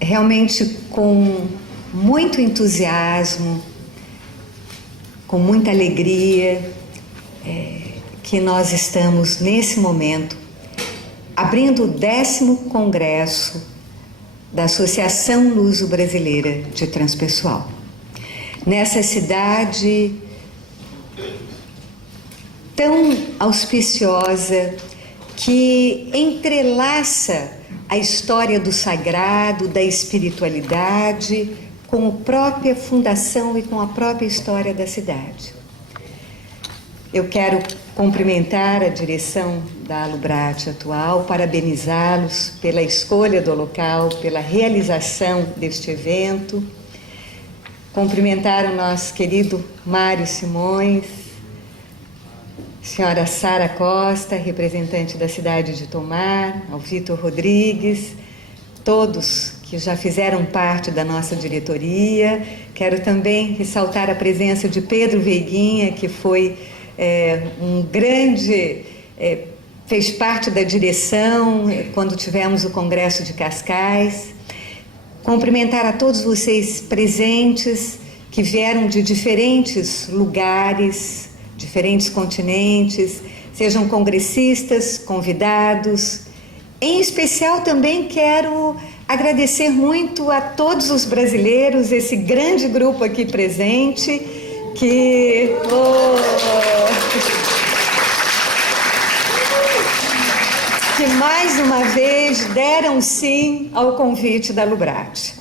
realmente com muito entusiasmo, com muita alegria, que nós estamos nesse momento abrindo o 10º Congresso da Associação Luso-Brasileira de Transpessoal. Nessa cidade tão auspiciosa, que entrelaça a história do sagrado, da espiritualidade, com a própria fundação e com a própria história da cidade. Eu quero cumprimentar a direção da Alubrate atual, parabenizá-los pela escolha do local, pela realização deste evento, cumprimentar o nosso querido Mário Simões, senhora Sara Costa, representante da cidade de Tomar, ao Vitor Rodrigues, todos que já fizeram parte da nossa diretoria. Quero também ressaltar a presença de Pedro Veiguinha, que foi um grande, fez parte da direção quando tivemos o Congresso de Cascais. Cumprimentar a todos vocês presentes, que vieram de diferentes lugares, diferentes continentes, sejam congressistas, convidados. Em especial também quero agradecer muito a todos os brasileiros, esse grande grupo aqui presente, que mais uma vez deram sim ao convite da Alubrate.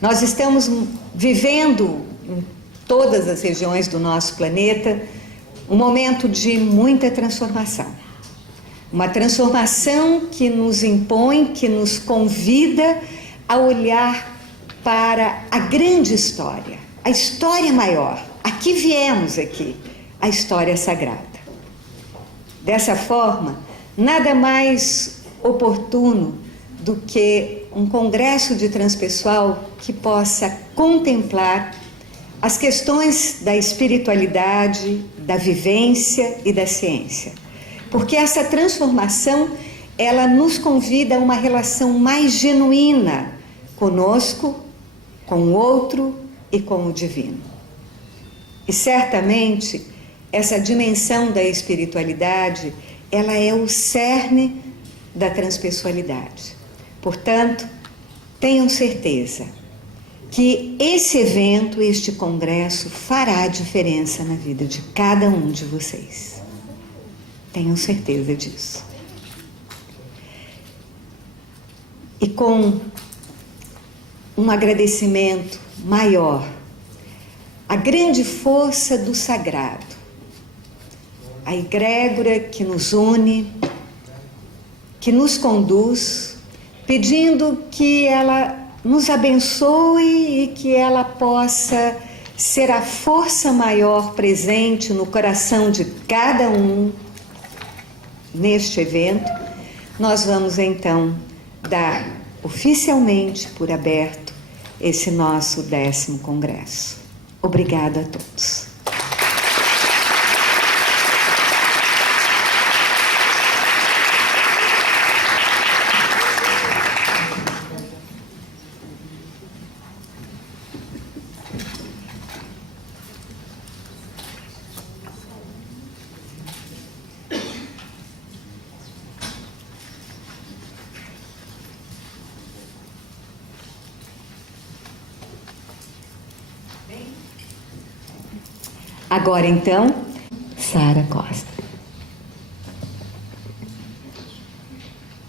Nós estamos vivendo em todas as regiões do nosso planeta um momento de muita transformação. Uma transformação que nos impõe, que nos convida a olhar para a grande história, a história maior. Aqui viemos aqui, a história sagrada. Dessa forma, nada mais oportuno do que um congresso de transpessoal que possa contemplar as questões da espiritualidade, da vivência e da ciência. Porque essa transformação, ela nos convida a uma relação mais genuína conosco, com o outro e com o divino. E certamente, essa dimensão da espiritualidade, ela é o cerne da transpessoalidade. Portanto, tenham certeza que esse evento, este congresso, fará diferença na vida de cada um de vocês. Tenham certeza disso. E com um agradecimento maior, a grande força do sagrado, a egrégora que nos une, que nos conduz, pedindo que ela nos abençoe e que ela possa ser a força maior presente no coração de cada um neste evento. Nós vamos então dar oficialmente por aberto esse nosso 10º congresso. Obrigada a todos. Agora, então, Sara Costa.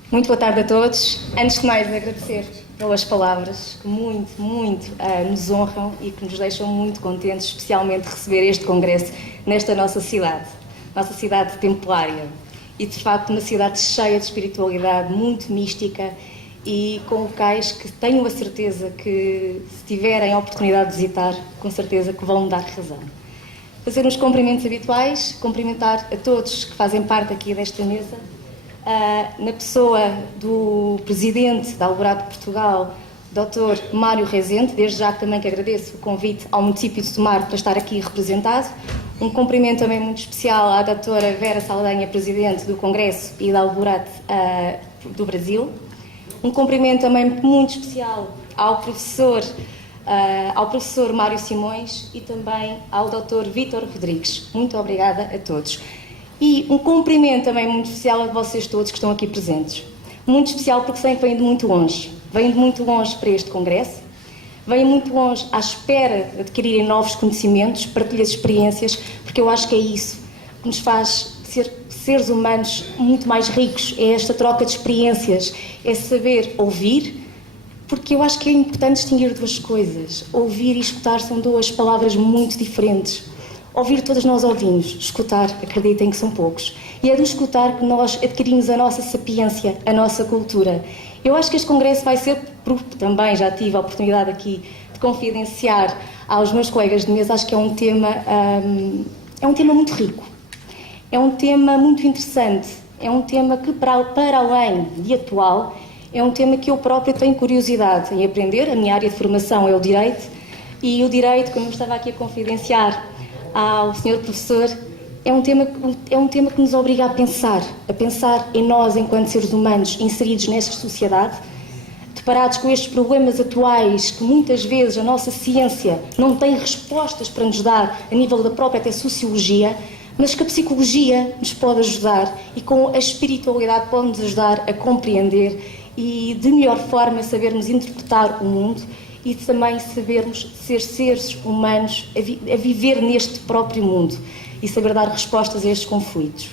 Muito boa tarde a todos. Antes de mais, agradecer pelas palavras que muito nos honram e que nos deixam muito contentes, especialmente de receber este congresso nesta nossa cidade templária. E, de facto, uma cidade cheia de espiritualidade, muito mística e com locais que tenho a certeza que, se tiverem a oportunidade de visitar, com certeza que vão dar razão. Fazer uns cumprimentos habituais, cumprimentar a todos que fazem parte aqui desta mesa, na pessoa do Presidente da Alvorada de Portugal, Dr. Mário Rezende, desde já também que agradeço o convite ao município de Tomar para estar aqui representado. Um cumprimento também muito especial à Dra. Vera Saldanha, Presidente do Congresso e da Alvorada do Brasil. Um cumprimento também muito especial ao professor Mário Simões e também ao Dr. Vítor Rodrigues. Muito obrigada a todos. E um cumprimento também muito especial a vocês todos que estão aqui presentes. Muito especial porque sei que vêm de muito longe. Vêm de muito longe para este congresso. Vêm muito longe à espera de adquirirem novos conhecimentos, partilhas de experiências, porque eu acho que é isso que nos faz ser seres humanos muito mais ricos. É esta troca de experiências, é saber ouvir, porque eu acho que é importante distinguir duas coisas. Ouvir e escutar são duas palavras muito diferentes. Ouvir todos nós ouvimos, escutar, acreditem que são poucos. E é do escutar que nós adquirimos a nossa sapiência, a nossa cultura. Eu acho que este congresso vai ser, também já tive a oportunidade aqui de confidenciar aos meus colegas de mesa, acho que é um tema muito rico, é um tema muito interessante, é um tema que para além de atual, é um tema que eu própria tenho curiosidade em aprender. A minha área de formação é o Direito, e o Direito, como eu estava aqui a confidenciar ao Sr. Professor, é um tema que nos obriga a pensar em nós enquanto seres humanos inseridos nesta sociedade, deparados com estes problemas atuais que muitas vezes a nossa ciência não tem respostas para nos dar a nível da própria até sociologia, mas que a psicologia nos pode ajudar e com a espiritualidade pode nos ajudar a compreender e de melhor forma sabermos interpretar o mundo e também sabermos ser seres humanos a viver neste próprio mundo e saber dar respostas a estes conflitos.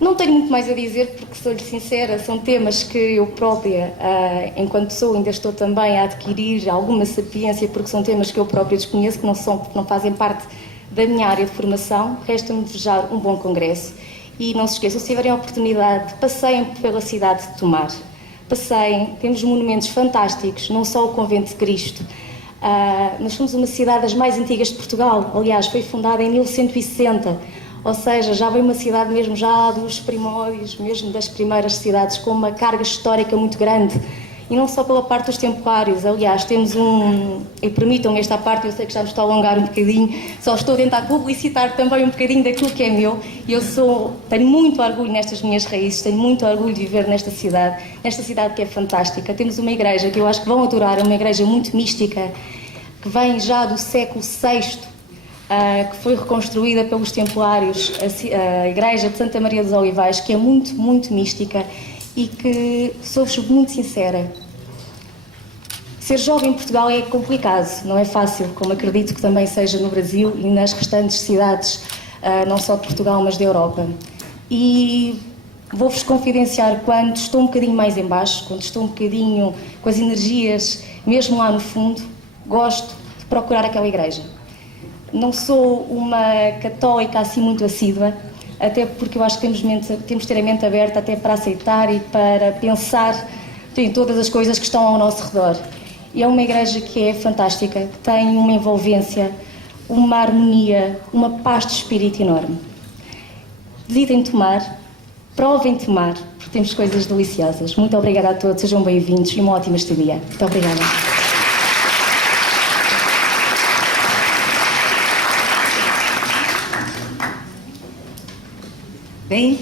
Não tenho muito mais a dizer porque, sou-lhe sincera, são temas que eu própria, enquanto pessoa, ainda estou também a adquirir alguma sapiência, porque são temas que eu própria desconheço, que não fazem parte da minha área de formação. Resta-me desejar um bom congresso e não se esqueçam, se tiverem a oportunidade, passeiem pela cidade de Tomar. Passeiem, temos monumentos fantásticos, não só o Convento de Cristo. Nós somos uma cidade das mais antigas de Portugal, aliás, foi fundada em 1160, ou seja, já vem uma cidade mesmo já dos primórdios, mesmo das primeiras cidades, com uma carga histórica muito grande. E não só pela parte dos temporários, aliás, temos e permitam esta parte, eu sei que já me estou a alongar um bocadinho, só estou a tentar publicitar também um bocadinho daquilo que é meu, e tenho muito orgulho nestas minhas raízes, tenho muito orgulho de viver nesta cidade que é fantástica. Temos uma igreja que eu acho que vão adorar, é uma igreja muito mística, que vem já do século VI, que foi reconstruída pelos templários, a igreja de Santa Maria dos Olivais, que é muito, muito mística, e que, sou-vos muito sincera, ser jovem em Portugal é complicado, não é fácil, como acredito que também seja no Brasil e nas restantes cidades, não só de Portugal, mas da Europa. E vou-vos confidenciar, quando estou um bocadinho mais em baixo, quando estou um bocadinho com as energias, mesmo lá no fundo, gosto de procurar aquela igreja. Não sou uma católica assim muito assídua, até porque eu acho que temos de ter a mente aberta até para aceitar e para pensar em todas as coisas que estão ao nosso redor. E é uma igreja que é fantástica, que tem uma envolvência, uma harmonia, uma paz de espírito enorme. Visitem Tomar, provem Tomar, porque temos coisas deliciosas. Muito obrigada a todos, sejam bem-vindos e uma ótima estadia. Muito obrigada. Bem,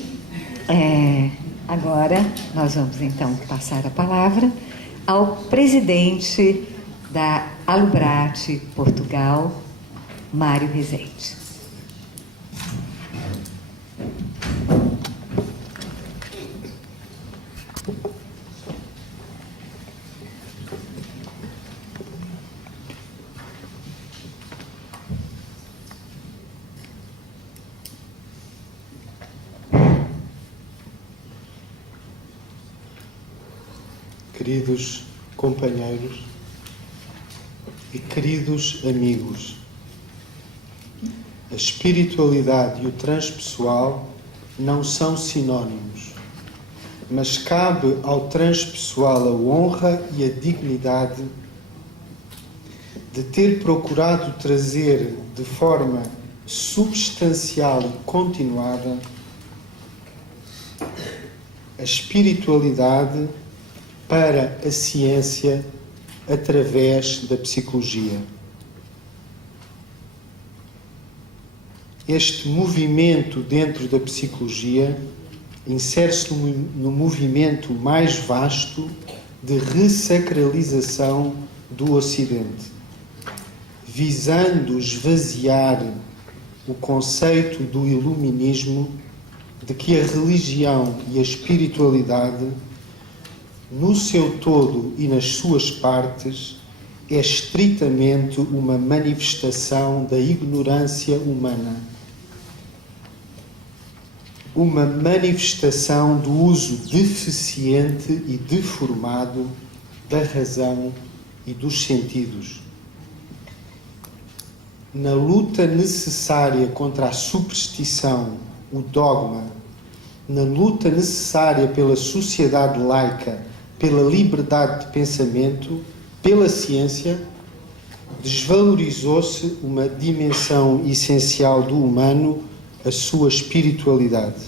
agora nós vamos então passar a palavra ao presidente da Alubrate Portugal, Mário Rezende. Queridos companheiros e queridos amigos, a espiritualidade e o transpessoal não são sinónimos, mas cabe ao transpessoal a honra e a dignidade de ter procurado trazer de forma substancial e continuada a espiritualidade para a ciência através da psicologia. Este movimento dentro da psicologia insere-se no movimento mais vasto de ressacralização do Ocidente, visando esvaziar o conceito do iluminismo de que a religião e a espiritualidade, no seu todo e nas suas partes, é estritamente uma manifestação da ignorância humana, uma manifestação do uso deficiente e deformado da razão e dos sentidos. Na luta necessária contra a superstição, o dogma, na luta necessária pela sociedade laica, pela liberdade de pensamento, pela ciência, desvalorizou-se uma dimensão essencial do humano, a sua espiritualidade.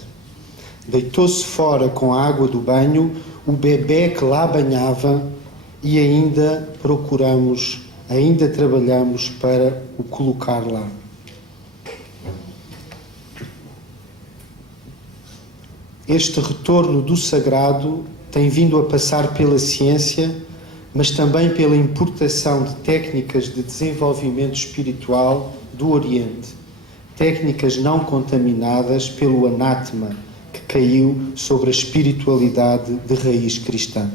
Deitou-se fora com a água do banho o bebé que lá banhava e ainda trabalhamos para o colocar lá. Este retorno do sagrado tem vindo a passar pela ciência, mas também pela importação de técnicas de desenvolvimento espiritual do Oriente, técnicas não contaminadas pelo anátema que caiu sobre a espiritualidade de raiz cristã.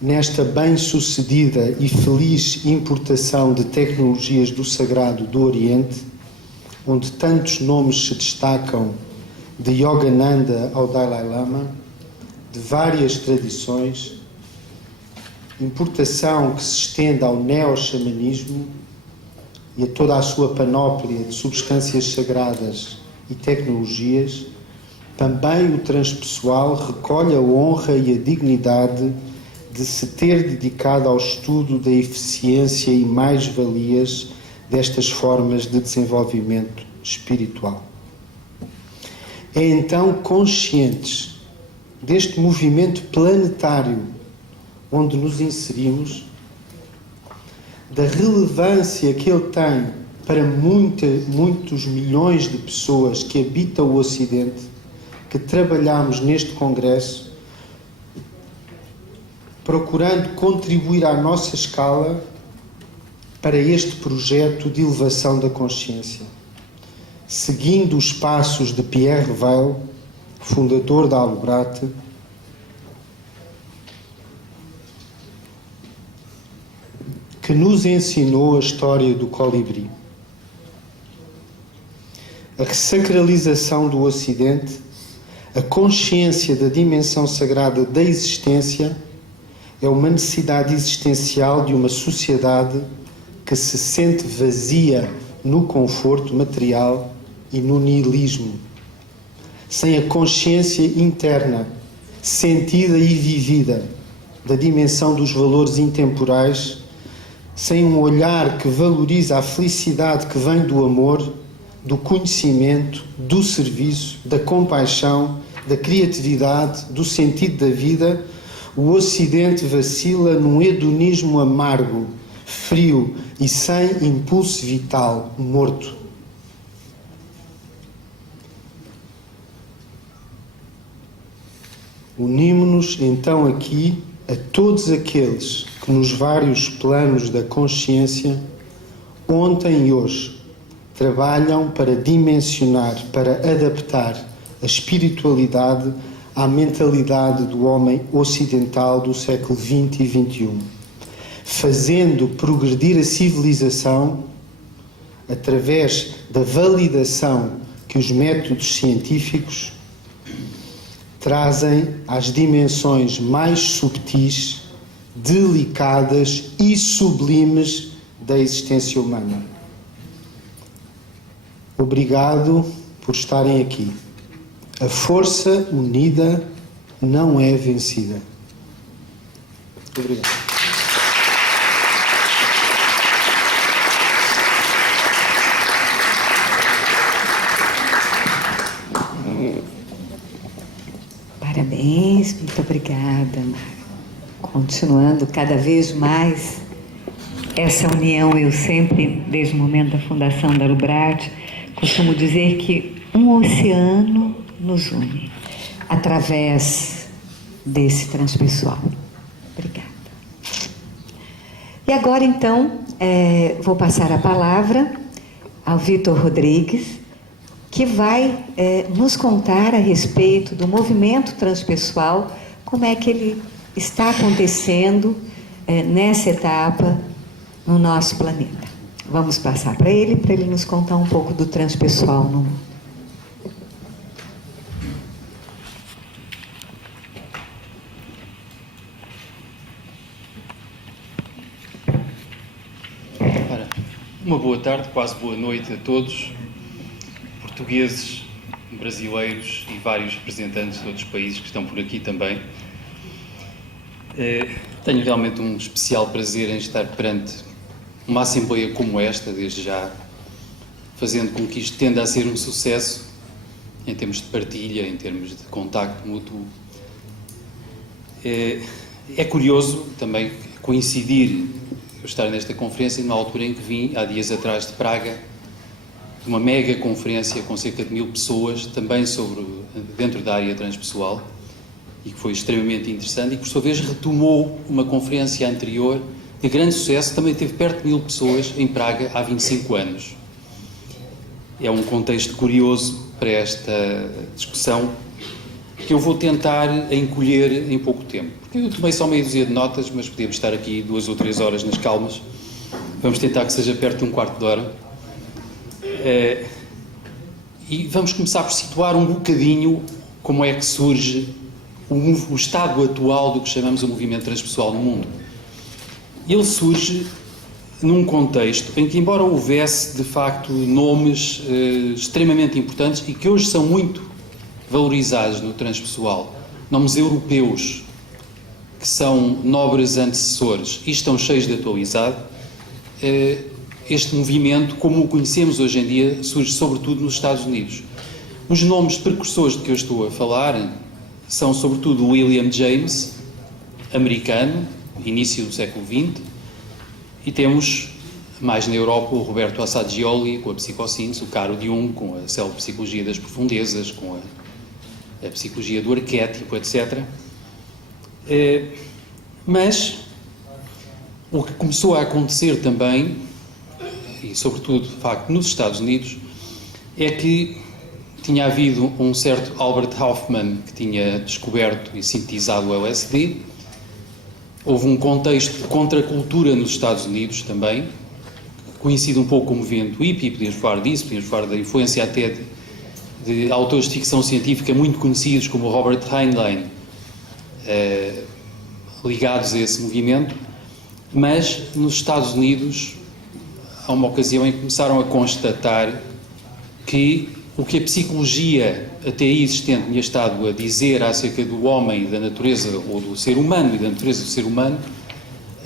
Nesta bem-sucedida e feliz importação de tecnologias do sagrado do Oriente, onde tantos nomes se destacam, de Yogananda ao Dalai Lama, de várias tradições, importação que se estende ao neo-xamanismo e a toda a sua panóplia de substâncias sagradas e tecnologias, também o transpessoal recolhe a honra e a dignidade de se ter dedicado ao estudo da eficiência e mais-valias destas formas de desenvolvimento espiritual. É então conscientes deste movimento planetário onde nos inserimos, da relevância que ele tem para muitos milhões de pessoas que habitam o Ocidente, que trabalhamos neste congresso, procurando contribuir à nossa escala para este projeto de elevação da consciência, seguindo os passos de Pierre Weil, fundador da Alubrate, que nos ensinou a história do colibri. A ressacralização do Ocidente, a consciência da dimensão sagrada da existência, é uma necessidade existencial de uma sociedade que se sente vazia no conforto material e no nihilismo, sem a consciência interna, sentida e vivida, da dimensão dos valores intemporais, sem um olhar que valoriza a felicidade que vem do amor, do conhecimento, do serviço, da compaixão, da criatividade, do sentido da vida, o Ocidente vacila num hedonismo amargo, frio e sem impulso vital, morto. Unimos-nos então aqui a todos aqueles que nos vários planos da consciência, ontem e hoje, trabalham para dimensionar, para adaptar a espiritualidade à mentalidade do homem ocidental do século XX e XXI, fazendo progredir a civilização através da validação que os métodos científicos trazem às dimensões mais subtis, delicadas e sublimes da existência humana. Obrigado por estarem aqui. A força unida não é vencida. Obrigado. Parabéns, muito obrigada, Mara. Continuando cada vez mais essa união, eu sempre, desde o momento da fundação da Lubrate, costumo dizer que um oceano nos une através desse transpessoal. Obrigada. E agora, então, vou passar a palavra ao Vitor Rodrigues, que vai nos contar a respeito do movimento transpessoal, como é que ele está acontecendo nessa etapa no nosso planeta. Vamos passar para ele nos contar um pouco do transpessoal no mundo. Uma boa tarde, quase boa noite a todos, portugueses, brasileiros e vários representantes de outros países que estão por aqui também. Tenho realmente um especial prazer em estar perante uma assembleia como esta, desde já, fazendo com que isto tenda a ser um sucesso em termos de partilha, em termos de contacto mútuo. É curioso também coincidir eu estar nesta conferência numa altura em que vim, há dias atrás, de Praga, de uma mega conferência com cerca de 1000 pessoas, também dentro da área transpessoal, e que foi extremamente interessante, e que por sua vez retomou uma conferência anterior de grande sucesso, também teve perto de 1000 pessoas em Praga há 25 anos. É um contexto curioso para esta discussão, que eu vou tentar encolher em pouco tempo. Porque eu tomei só meia dúzia de notas, mas podíamos estar aqui 2 ou 3 horas nas calmas. Vamos tentar que seja perto de um quarto de hora. E vamos começar por situar um bocadinho como é que surge o estado atual do que chamamos o movimento transpessoal no mundo. Ele surge num contexto em que, embora houvesse, de facto, nomes extremamente importantes e que hoje são muito valorizados no transpessoal, nomes europeus, que são nobres antecessores e estão cheios de atualidade, este movimento, como o conhecemos hoje em dia, surge sobretudo nos Estados Unidos. Os nomes precursores de que eu estou a falar são sobretudo William James, americano, início do século XX, e temos, mais na Europa, o Roberto Assagioli com a psicossíntese, o Carl Jung com a psicologia das profundezas, com a psicologia do arquétipo, etc. Mas o que começou a acontecer também, e sobretudo, de facto, nos Estados Unidos, é que tinha havido um certo Albert Hofmann que tinha descoberto e sintetizado o LSD. Houve um contexto de contracultura nos Estados Unidos também, conhecido um pouco como movimento hippie, podíamos falar disso, podíamos falar da influência até de autores de ficção científica muito conhecidos como Robert Heinlein, ligados a esse movimento, mas nos Estados Unidos há uma ocasião em que começaram a constatar que o que a psicologia até aí existente tinha estado a dizer acerca do homem e da natureza, ou do ser humano e da natureza do ser humano,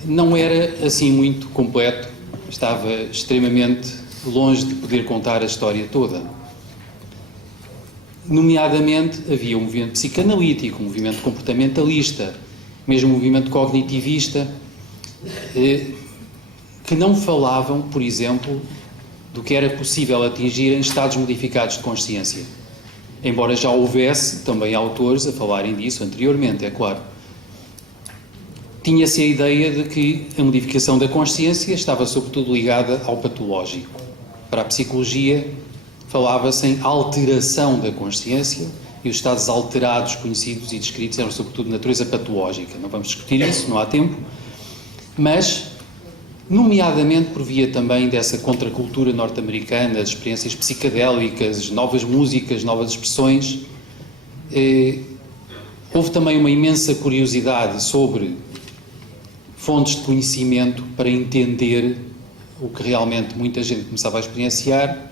não era assim muito completo, estava extremamente longe de poder contar a história toda. Nomeadamente, havia um movimento psicanalítico, um movimento comportamentalista, mesmo um movimento cognitivista, que não falavam, por exemplo, do que era possível atingir em estados modificados de consciência. Embora já houvesse também autores a falarem disso anteriormente, é claro. Tinha-se a ideia de que a modificação da consciência estava sobretudo ligada ao patológico. Para a psicologia, falava-se em alteração da consciência e os estados alterados, conhecidos e descritos eram sobretudo de natureza patológica. Não vamos discutir isso, não há tempo, mas, nomeadamente por via também dessa contracultura norte-americana, das experiências psicadélicas, novas músicas, novas expressões, houve também uma imensa curiosidade sobre fontes de conhecimento para entender o que realmente muita gente começava a experienciar,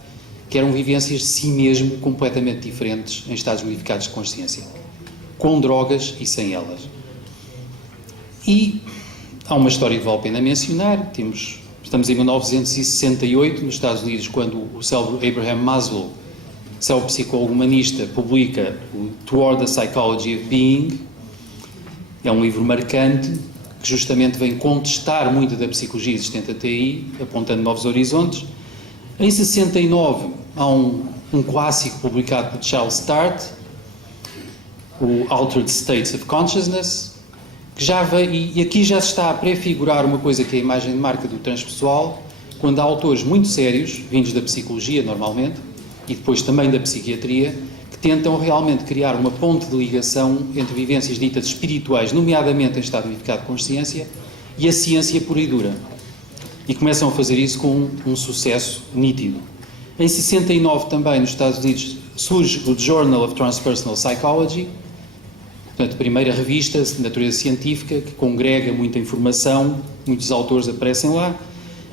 que eram vivências de si mesmo completamente diferentes em estados modificados de consciência, com drogas e sem elas. E há uma história que vale a pena mencionar. Estamos em 1968, nos Estados Unidos, quando o célebre Abraham Maslow, célebre psicólogo humanista, publica o Toward the Psychology of Being. É um livro marcante que justamente vem contestar muito da psicologia existente até aí, apontando novos horizontes. Em 69, há um um clássico publicado por Charles Sturt, o Altered States of Consciousness, que e aqui já se está a prefigurar uma coisa que é a imagem de marca do transpessoal, quando há autores muito sérios, vindos da psicologia normalmente, e depois também da psiquiatria, que tentam realmente criar uma ponte de ligação entre vivências ditas espirituais, nomeadamente em estado unificado de consciência, e a ciência pura e dura. E começam a fazer isso com um sucesso nítido. Em 69 também, nos Estados Unidos, surge o Journal of Transpersonal Psychology, portanto, a primeira revista de natureza científica que congrega muita informação, muitos autores aparecem lá.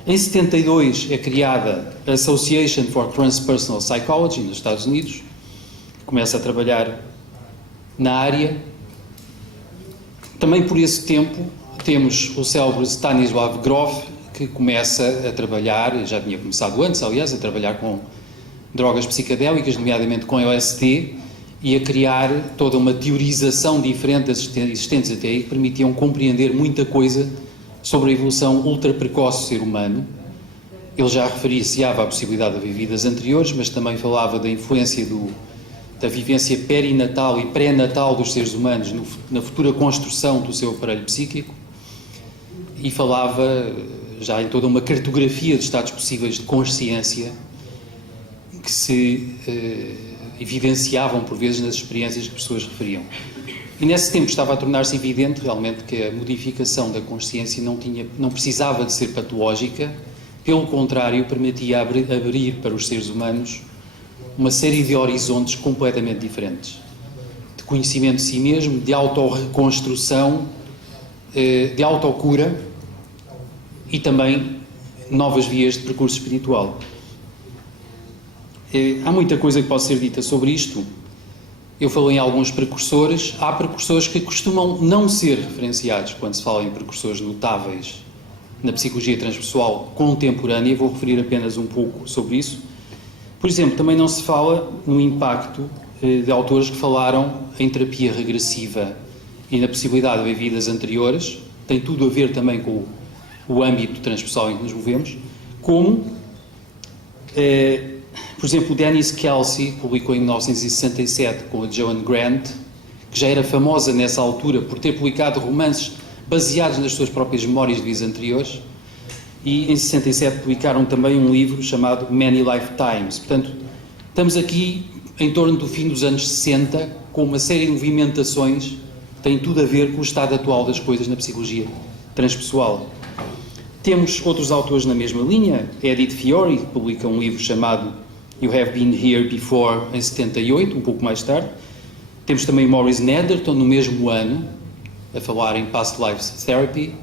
Em 72 é criada a Association for Transpersonal Psychology, nos Estados Unidos, começa a trabalhar na área. Também por esse tempo temos o célebre Stanislav Grof, que começa a trabalhar, já tinha começado antes, aliás, a trabalhar com drogas psicadélicas, nomeadamente com LSD, e a criar toda uma teorização diferente das existentes até aí, que permitiam compreender muita coisa sobre a evolução ultra precoce do ser humano. Ele já referenciava a possibilidade de haver vidas anteriores, mas também falava da influência da vivência perinatal e pré-natal dos seres humanos na futura construção do seu aparelho psíquico, e falava já em toda uma cartografia de estados possíveis de consciência que se evidenciavam por vezes nas experiências que as pessoas referiam. E nesse tempo estava a tornar-se evidente realmente que a modificação da consciência não precisava de ser patológica, pelo contrário, permitia abrir para os seres humanos uma série de horizontes completamente diferentes, de conhecimento de si mesmo, de autorreconstrução, de autocura e também novas vias de percurso espiritual. Há muita coisa que pode ser dita sobre isto. Eu falei em alguns precursores. Há precursores que costumam não ser referenciados quando se fala em precursores notáveis na psicologia transpessoal contemporânea. Vou referir apenas um pouco sobre isso. Por exemplo, também não se fala no impacto de autores que falaram em terapia regressiva e na possibilidade de haver vidas anteriores. Tem tudo a ver também com o âmbito transpessoal em que nos movemos, como, por exemplo, Dennis Kelsey publicou em 1967 com a Joan Grant, que já era famosa nessa altura por ter publicado romances baseados nas suas próprias memórias de vidas anteriores, e em 67 publicaram também um livro chamado Many Lifetimes. Portanto, estamos aqui em torno do fim dos anos 60, com uma série de movimentações que têm tudo a ver com o estado atual das coisas na psicologia transpessoal. Temos outros autores na mesma linha. Edith Fiore publica um livro chamado You Have Been Here Before, em 78, um pouco mais tarde. Temos também Maurice Netherton, no mesmo ano, a falar em Past Life Therapy.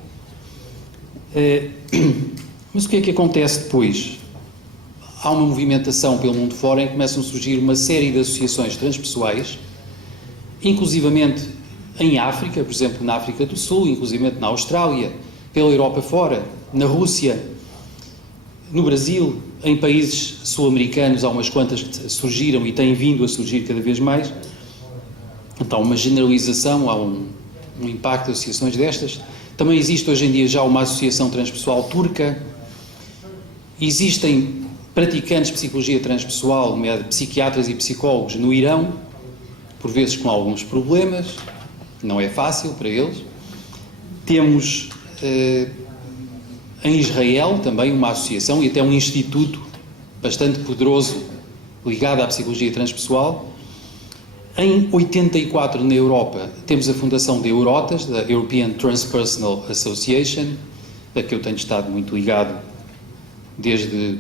Mas o que é que acontece depois? Há uma movimentação pelo mundo fora em que começam a surgir uma série de associações transpessoais, inclusivamente em África, por exemplo, na África do Sul, inclusivamente na Austrália, pela Europa fora, na Rússia, no Brasil, em países sul-americanos, há umas quantas que surgiram e têm vindo a surgir cada vez mais. Então, uma generalização, há um impacto de associações destas. Também existe hoje em dia já uma associação transpessoal turca. Existem praticantes de psicologia transpessoal, nomeadamente psiquiatras e psicólogos, no Irão, por vezes com alguns problemas, não é fácil para eles. Temos em Israel também uma associação e até um instituto bastante poderoso ligado à psicologia transpessoal. Em 84, na Europa, temos a fundação de Eurotas, da European Transpersonal Association, da que eu tenho estado muito ligado desde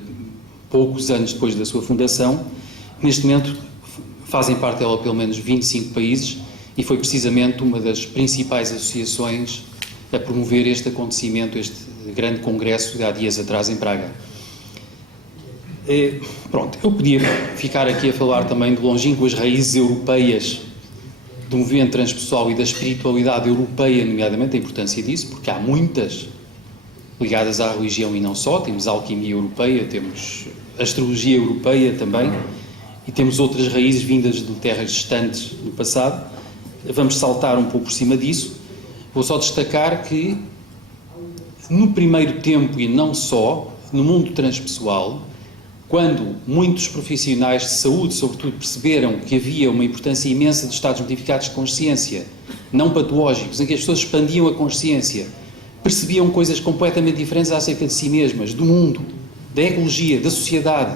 poucos anos depois da sua fundação. Neste momento fazem parte dela pelo menos 25 países e foi precisamente uma das principais associações a promover este acontecimento, este grande congresso de há dias atrás em Praga. Pronto, eu podia ficar aqui a falar também de longínquas raízes europeias do movimento transpessoal e da espiritualidade europeia, nomeadamente a importância disso, porque há muitas ligadas à religião e não só. Temos a alquimia europeia, temos a astrologia europeia também, e temos outras raízes vindas de terras distantes do passado. Vamos saltar um pouco por cima disso. Vou só destacar que, no primeiro tempo e não só, no mundo transpessoal, quando muitos profissionais de saúde, sobretudo, perceberam que havia uma importância imensa de estados modificados de consciência, não patológicos, em que as pessoas expandiam a consciência, percebiam coisas completamente diferentes acerca de si mesmas, do mundo, da ecologia, da sociedade,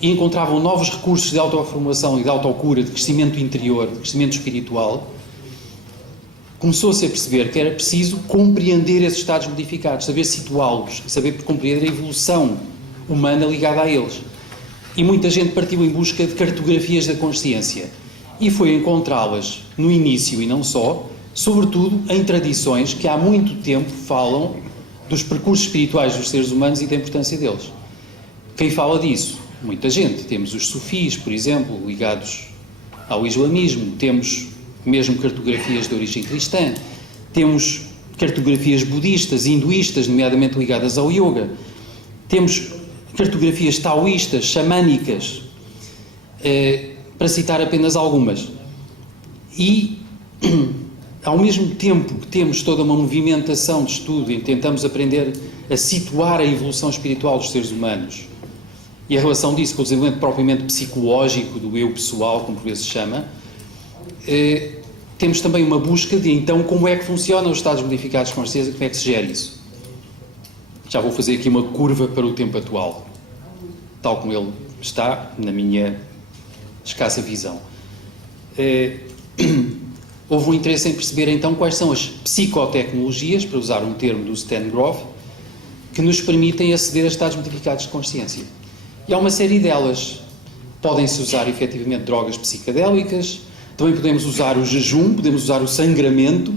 e encontravam novos recursos de autoafirmação e de autocura, de crescimento interior, de crescimento espiritual, começou-se a perceber que era preciso compreender esses estados modificados, saber situá-los, saber compreender a evolução humana ligada a eles. E muita gente partiu em busca de cartografias da consciência e foi encontrá-las no início e não só, sobretudo em tradições que há muito tempo falam dos percursos espirituais dos seres humanos e da importância deles. Quem fala disso? Muita gente. Temos os sufis, por exemplo, ligados ao islamismo, temos mesmo cartografias de origem cristã, temos cartografias budistas, hinduístas, nomeadamente ligadas ao yoga, temos cartografias taoístas, xamânicas, para citar apenas algumas. E, ao mesmo tempo que temos toda uma movimentação de estudo em que tentamos aprender a situar a evolução espiritual dos seres humanos e a relação disso com o desenvolvimento propriamente psicológico do eu pessoal, como por vezes se chama, temos também uma busca de, então, como é que funcionam os estados modificados de consciência, como é que se gera isso. Já vou fazer aqui uma curva para o tempo atual, tal como ele está na minha escassa visão. Houve um interesse em perceber, então, quais são as psicotecnologias, para usar um termo do Stan Grof, que nos permitem aceder a estados modificados de consciência. E há uma série delas. Podem-se usar, efetivamente, drogas psicadélicas, também podemos usar o jejum, podemos usar o sangramento,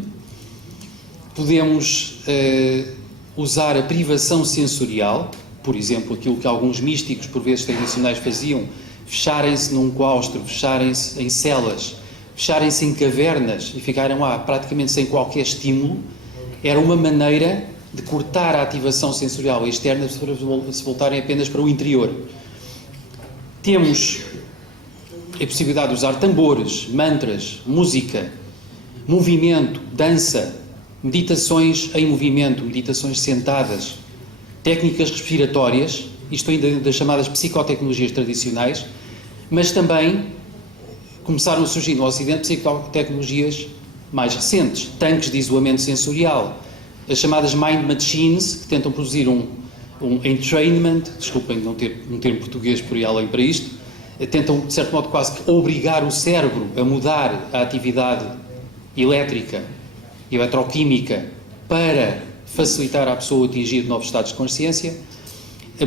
podemos usar a privação sensorial, por exemplo, aquilo que alguns místicos, por vezes tradicionais, faziam, fecharem-se num claustro, fecharem-se em celas, fecharem-se em cavernas e ficarem lá praticamente sem qualquer estímulo, era uma maneira de cortar a ativação sensorial externa para se voltarem apenas para o interior. Temos a possibilidade de usar tambores, mantras, música, movimento, dança, meditações em movimento, meditações sentadas, técnicas respiratórias, isto ainda das chamadas psicotecnologias tradicionais, mas também começaram a surgir no Ocidente psicotecnologias mais recentes, tanques de isolamento sensorial, as chamadas mind machines, que tentam produzir um entrainment, desculpem não ter um termo português por ir além para isto, tentam, de certo modo, quase que obrigar o cérebro a mudar a atividade elétrica, eletroquímica, para facilitar à pessoa atingir novos estados de consciência,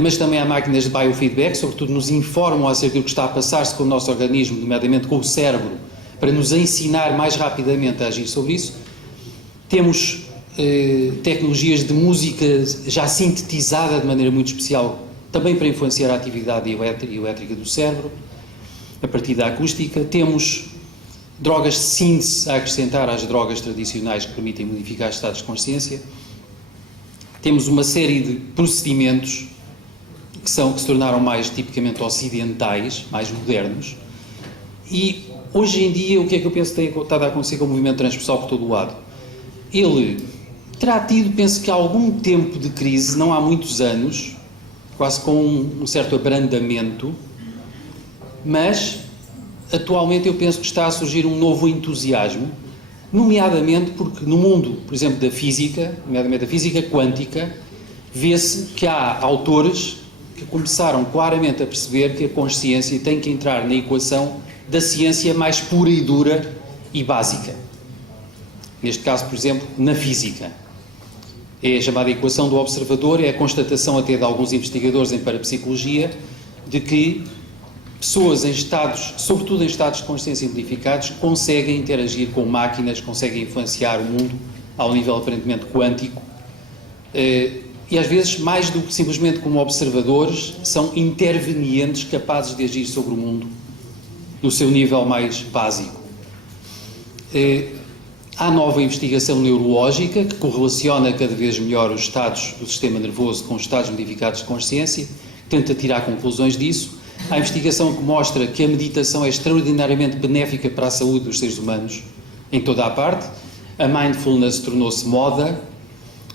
mas também há máquinas de biofeedback, sobretudo nos informam acerca do que está a passar-se com o nosso organismo, nomeadamente com o cérebro, para nos ensinar mais rapidamente a agir sobre isso. Temos tecnologias de música já sintetizada de maneira muito especial, também para influenciar a atividade elétrica do cérebro, a partir da acústica. Temos drogas de síntese a acrescentar às drogas tradicionais que permitem modificar estados de consciência. Temos uma série de procedimentos que se tornaram mais tipicamente ocidentais, mais modernos. E, hoje em dia, o que é que eu penso que tem estado a acontecer com o movimento transpessoal por todo o lado? Ele terá tido, penso que, algum tempo de crise, não há muitos anos, quase com um certo abrandamento, mas atualmente eu penso que está a surgir um novo entusiasmo, nomeadamente porque no mundo, por exemplo, da física, nomeadamente da física quântica, vê-se que há autores que começaram claramente a perceber que a consciência tem que entrar na equação da ciência mais pura e dura e básica. Neste caso, por exemplo, na física. É a chamada equação do observador, é a constatação até de alguns investigadores em parapsicologia de que pessoas em estados, sobretudo em estados de consciência modificados, conseguem interagir com máquinas, conseguem influenciar o mundo ao nível aparentemente quântico e às vezes, mais do que simplesmente como observadores, são intervenientes capazes de agir sobre o mundo no seu nível mais básico. Há nova investigação neurológica que correlaciona cada vez melhor os estados do sistema nervoso com os estados modificados de consciência, tenta tirar conclusões disso. Há investigação que mostra que a meditação é extraordinariamente benéfica para a saúde dos seres humanos em toda a parte. A mindfulness tornou-se moda,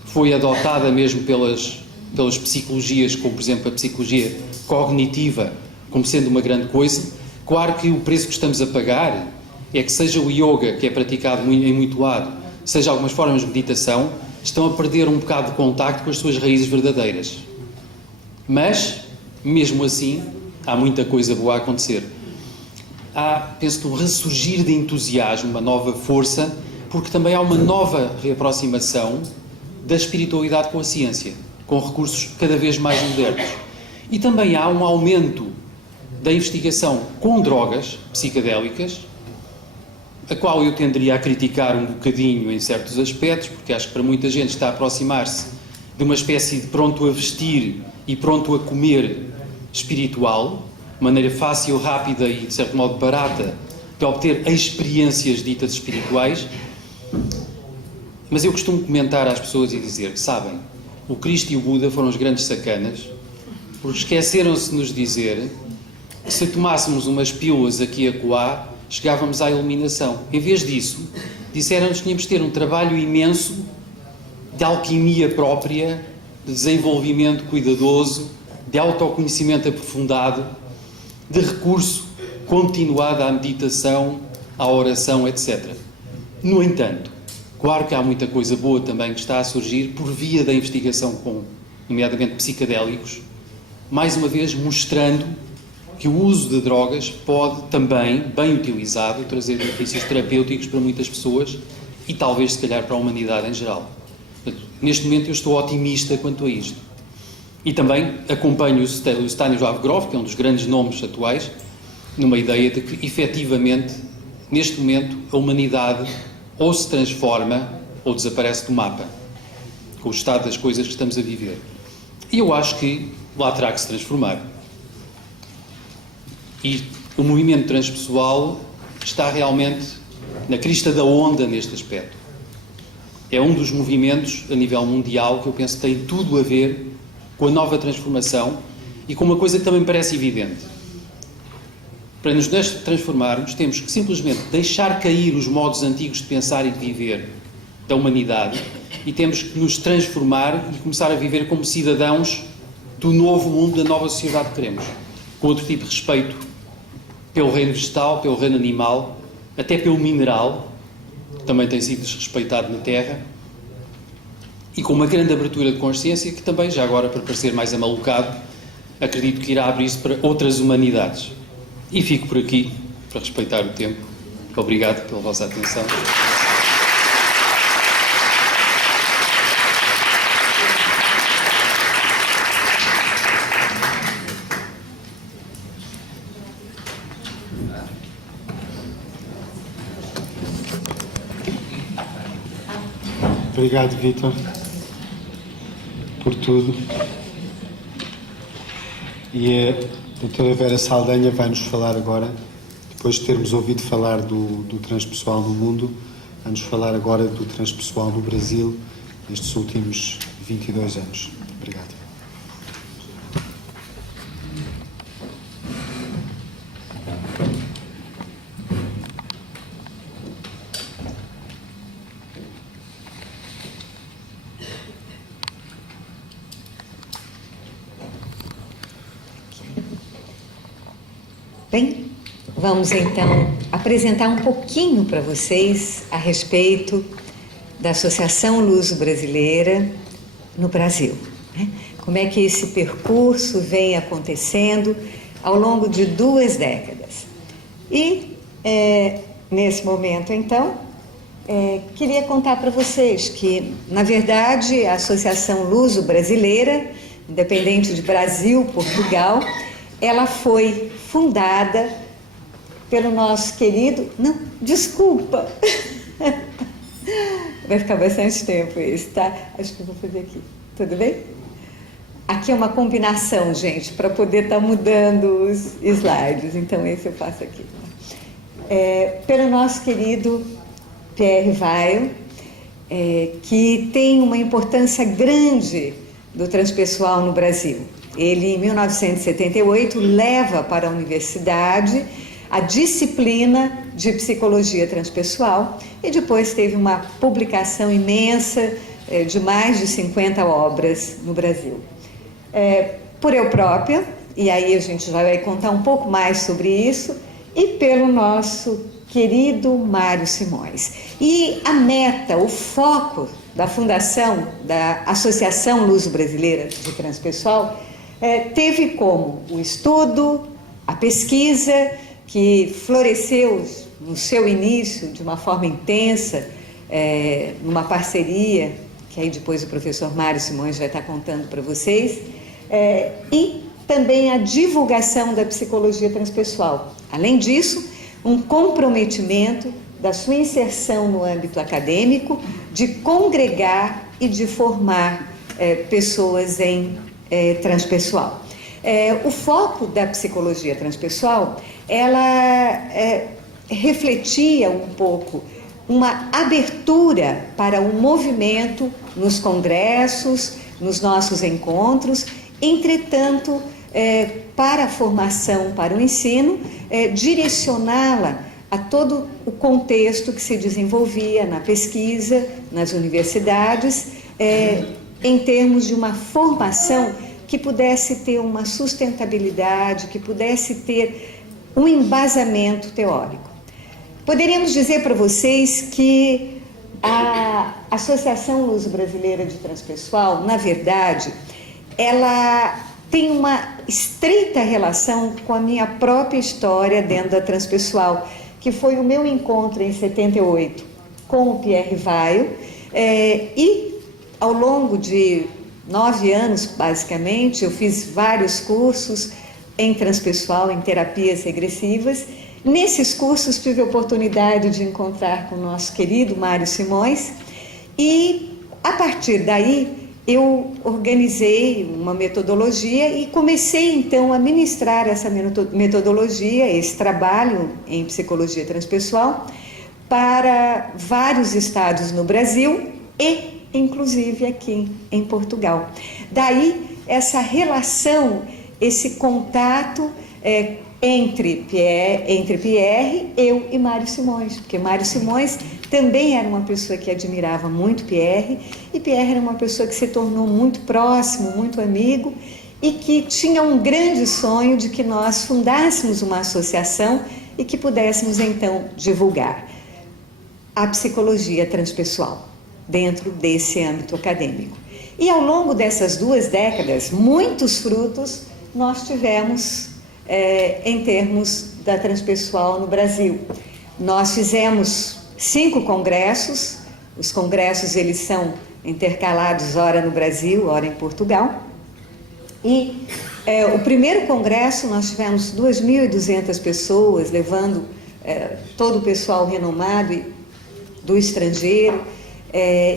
foi adotada mesmo pelas pelas psicologias, como por exemplo a psicologia cognitiva, como sendo uma grande coisa. Claro que o preço que estamos a pagar é que seja o yoga, que é praticado em muito lado, seja algumas formas de meditação, estão a perder um bocado de contacto com as suas raízes verdadeiras. Mas, mesmo assim, há muita coisa boa a acontecer. Há, penso que, um ressurgir de entusiasmo, uma nova força, porque também há uma nova reaproximação da espiritualidade com a ciência, com recursos cada vez mais modernos. E também há um aumento da investigação com drogas psicadélicas, a qual eu tenderia a criticar um bocadinho em certos aspectos, porque acho que para muita gente está a aproximar-se de uma espécie de pronto a vestir e pronto a comer espiritual, maneira fácil, rápida e, de certo modo, barata de obter experiências ditas espirituais. Mas eu costumo comentar às pessoas e dizer, sabem, o Cristo e o Buda foram os grandes sacanas, porque esqueceram-se de nos dizer que se tomássemos umas pílulas aqui e acolá, chegávamos à iluminação. Em vez disso, disseram-nos que tínhamos de ter um trabalho imenso de alquimia própria, de desenvolvimento cuidadoso, de autoconhecimento aprofundado, de recurso continuado à meditação, à oração, etc. No entanto, claro que há muita coisa boa também que está a surgir por via da investigação com, nomeadamente, psicadélicos, mais uma vez mostrando que o uso de drogas pode também, bem utilizado, trazer benefícios terapêuticos para muitas pessoas e talvez, se calhar, para a humanidade em geral. Portanto, neste momento eu estou otimista quanto a isto. E também acompanho o Stanislav Grof, que é um dos grandes nomes atuais, numa ideia de que, efetivamente, neste momento, a humanidade ou se transforma ou desaparece do mapa, com o estado das coisas que estamos a viver. E eu acho que lá terá que se transformar. E o movimento transpessoal está realmente na crista da onda neste aspecto. É um dos movimentos a nível mundial que eu penso que tem tudo a ver com a nova transformação e com uma coisa que também parece evidente. Para nos transformarmos, temos que simplesmente deixar cair os modos antigos de pensar e de viver da humanidade e temos que nos transformar e começar a viver como cidadãos do novo mundo, da nova sociedade que queremos, com outro tipo de respeito pelo reino vegetal, pelo reino animal, até pelo mineral, que também tem sido desrespeitado na Terra, e com uma grande abertura de consciência que também, já agora para parecer mais amalucado, acredito que irá abrir-se para outras humanidades. E fico por aqui, para respeitar o tempo. Obrigado pela vossa atenção. Obrigado, Vítor, por tudo. E a doutora Vera Saldanha vai-nos falar agora, depois de termos ouvido falar do transpessoal no mundo, vai-nos falar agora do transpessoal no Brasil, nestes últimos 22 anos. Obrigado. Bem, vamos então apresentar um pouquinho para vocês a respeito da Associação Luso-Brasileira no Brasil, né? Como é que esse percurso vem acontecendo ao longo de 2 décadas. E, nesse momento, então, queria contar para vocês que, na verdade, a Associação Luso-Brasileira, independente de Brasil, Portugal, ela foi fundada pelo nosso querido... Não, desculpa! Vai ficar bastante tempo isso, tá? Acho que eu vou fazer aqui. Tudo bem? Aqui é uma combinação, gente, para poder estar mudando os slides. Então, esse eu faço aqui. Pelo nosso querido Pierre Weil, que tem uma importância grande do transpessoal no Brasil. Ele, em 1978, leva para a universidade a disciplina de psicologia transpessoal e depois teve uma publicação imensa de mais de 50 obras no Brasil. por eu própria, e aí a gente já vai contar um pouco mais sobre isso, e pelo nosso querido Mário Simões. E a meta, o foco da fundação da Associação Luso-Brasileira de Transpessoal teve como o estudo, a pesquisa, que floresceu no seu início de uma forma intensa, numa parceria, que aí depois o professor Mário Simões vai estar contando para vocês, e também a divulgação da psicologia transpessoal. Além disso, um comprometimento da sua inserção no âmbito acadêmico, de congregar e de formar pessoas em transpessoal. O foco da psicologia transpessoal, ela refletia um pouco uma abertura para o movimento nos congressos, nos nossos encontros, entretanto, para a formação, para o ensino, direcioná-la a todo o contexto que se desenvolvia na pesquisa, nas universidades, em termos de uma formação que pudesse ter uma sustentabilidade, que pudesse ter um embasamento teórico. Poderíamos dizer para vocês que a Associação Luso-Brasileira de Transpessoal, na verdade, ela tem uma estreita relação com a minha própria história dentro da transpessoal, que foi o meu encontro em 78 com o Pierre Weil, e ao longo de 9 anos, basicamente, eu fiz vários cursos em transpessoal, em terapias regressivas. Nesses cursos tive a oportunidade de encontrar com o nosso querido Mário Simões, e a partir daí eu organizei uma metodologia e comecei então a ministrar essa metodologia, esse trabalho em psicologia transpessoal, para vários estados no Brasil e inclusive aqui em Portugal. Daí essa relação, esse contato entre Pierre, eu e Mário Simões, porque Mário Simões também era uma pessoa que admirava muito Pierre, e Pierre era uma pessoa que se tornou muito próximo, muito amigo, e que tinha um grande sonho de que nós fundássemos uma associação e que pudéssemos então divulgar a psicologia transpessoal dentro desse âmbito acadêmico. E ao longo dessas 2 décadas, muitos frutos nós tivemos em termos da transpessoal no Brasil. Nós fizemos 5 congressos, os congressos eles são intercalados ora no Brasil, ora em Portugal, e o primeiro congresso nós tivemos 2.200 pessoas, levando todo o pessoal renomado do estrangeiro,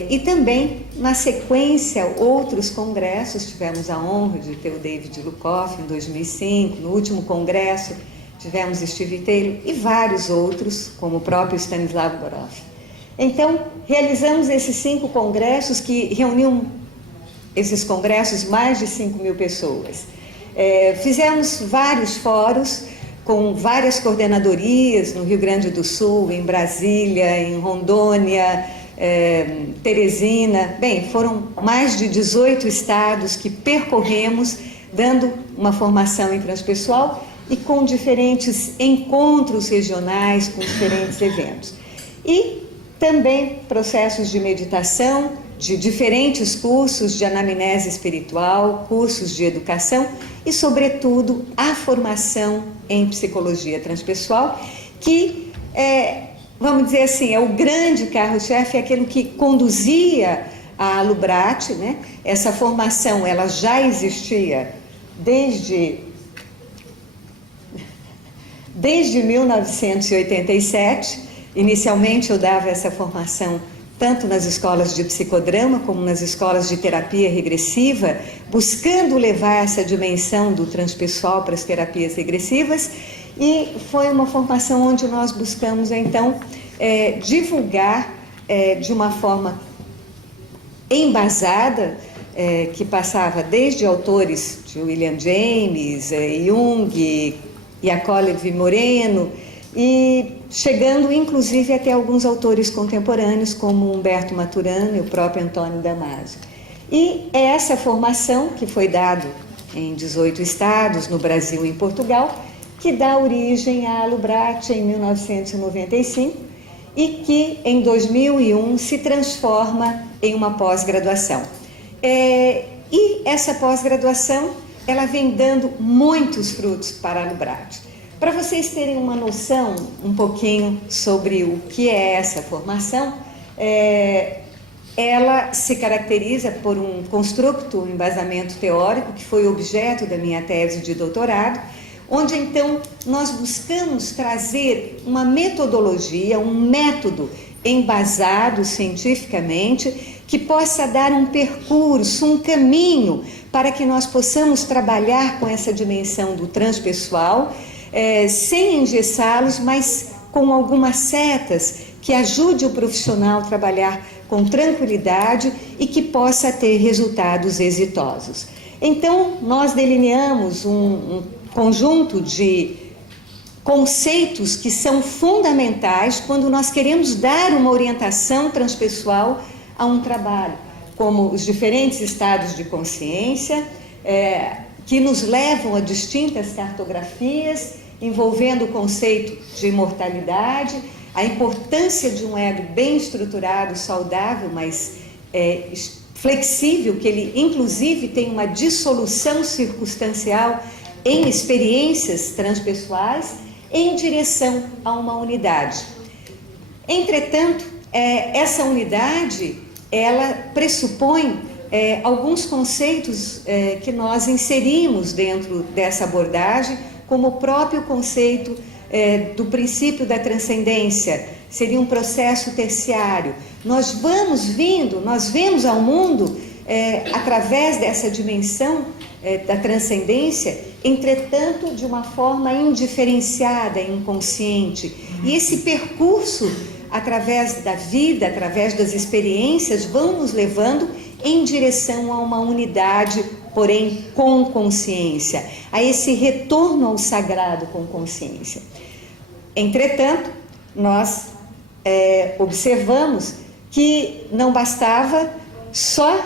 e também, na sequência, outros congressos. Tivemos a honra de ter o David Lukoff em 2005, no último congresso tivemos Steve Taylor e vários outros, como o próprio Stanislav Grof. Então, realizamos esses 5 congressos que reuniam, esses congressos, mais de 5.000 pessoas. Fizemos vários fóruns com várias coordenadorias no Rio Grande do Sul, em Brasília, em Rondônia, Teresina. Bem, foram mais de 18 estados que percorremos, dando uma formação em transpessoal e com diferentes encontros regionais, com diferentes eventos. E também processos de meditação, de diferentes cursos de anamnese espiritual, cursos de educação e, sobretudo, a formação em psicologia transpessoal, que vamos dizer assim, é o grande carro-chefe, é aquilo que conduzia a Lubrat, né? Essa formação, ela já existia desde 1987. Inicialmente eu dava essa formação tanto nas escolas de psicodrama como nas escolas de terapia regressiva, buscando levar essa dimensão do transpessoal para as terapias regressivas, e foi uma formação onde nós buscamos então divulgar de uma forma embasada, que passava desde autores de William James, Jung, Yakovlev Moreno, e chegando inclusive até alguns autores contemporâneos como Humberto Maturana e o próprio Antônio Damasio. E é essa formação que foi dada em 18 estados, no Brasil e em Portugal, que dá origem à Lubrat em 1995 e que em 2001 se transforma em uma pós-graduação. E essa pós-graduação, ela vem dando muitos frutos para a Lubrat. Para vocês terem uma noção um pouquinho sobre o que é essa formação, ela se caracteriza por um construto, um embasamento teórico, que foi objeto da minha tese de doutorado, onde então nós buscamos trazer uma metodologia, um método embasado cientificamente, que possa dar um percurso, um caminho, para que nós possamos trabalhar com essa dimensão do transpessoal, sem engessá-los, mas com algumas setas que ajude o profissional a trabalhar com tranquilidade e que possa ter resultados exitosos. Então, nós delineamos um conjunto de conceitos que são fundamentais quando nós queremos dar uma orientação transpessoal a um trabalho, como os diferentes estados de consciência, que nos levam a distintas cartografias, envolvendo o conceito de imortalidade, a importância de um ego bem estruturado, saudável, mas flexível, que ele inclusive tem uma dissolução circunstancial em experiências transpessoais, em direção a uma unidade. Entretanto, essa unidade, ela pressupõe alguns conceitos que nós inserimos dentro dessa abordagem, como o próprio conceito do princípio da transcendência, seria um processo terciário. Nós vemos ao mundo através dessa dimensão da transcendência, entretanto, de uma forma indiferenciada, inconsciente. E esse percurso, através da vida, através das experiências, vão nos levando em direção a uma unidade, porém com consciência, a esse retorno ao sagrado com consciência. Entretanto, nós observamos que não bastava só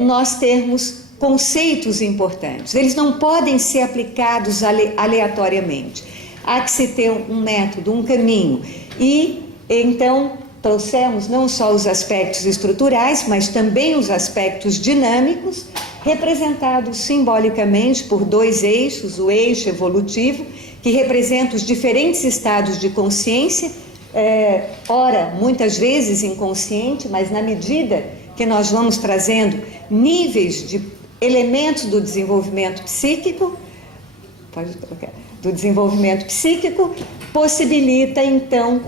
nós termos conceitos importantes, eles não podem ser aplicados aleatoriamente. Há que se ter um método, um caminho. E então trouxemos não só os aspectos estruturais, mas também os aspectos dinâmicos, representados simbolicamente por dois eixos, o eixo evolutivo, que representa os diferentes estados de consciência, ora, muitas vezes inconsciente, mas na medida que nós vamos trazendo níveis de elementos do desenvolvimento psíquico, possibilita então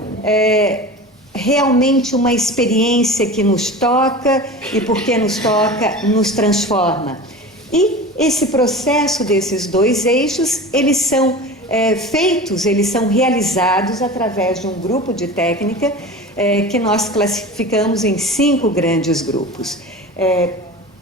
realmente uma experiência que nos toca e, porque nos toca, nos transforma. E esse processo desses dois eixos, eles são eles são realizados através de um grupo de técnica que nós classificamos em 5 grandes grupos.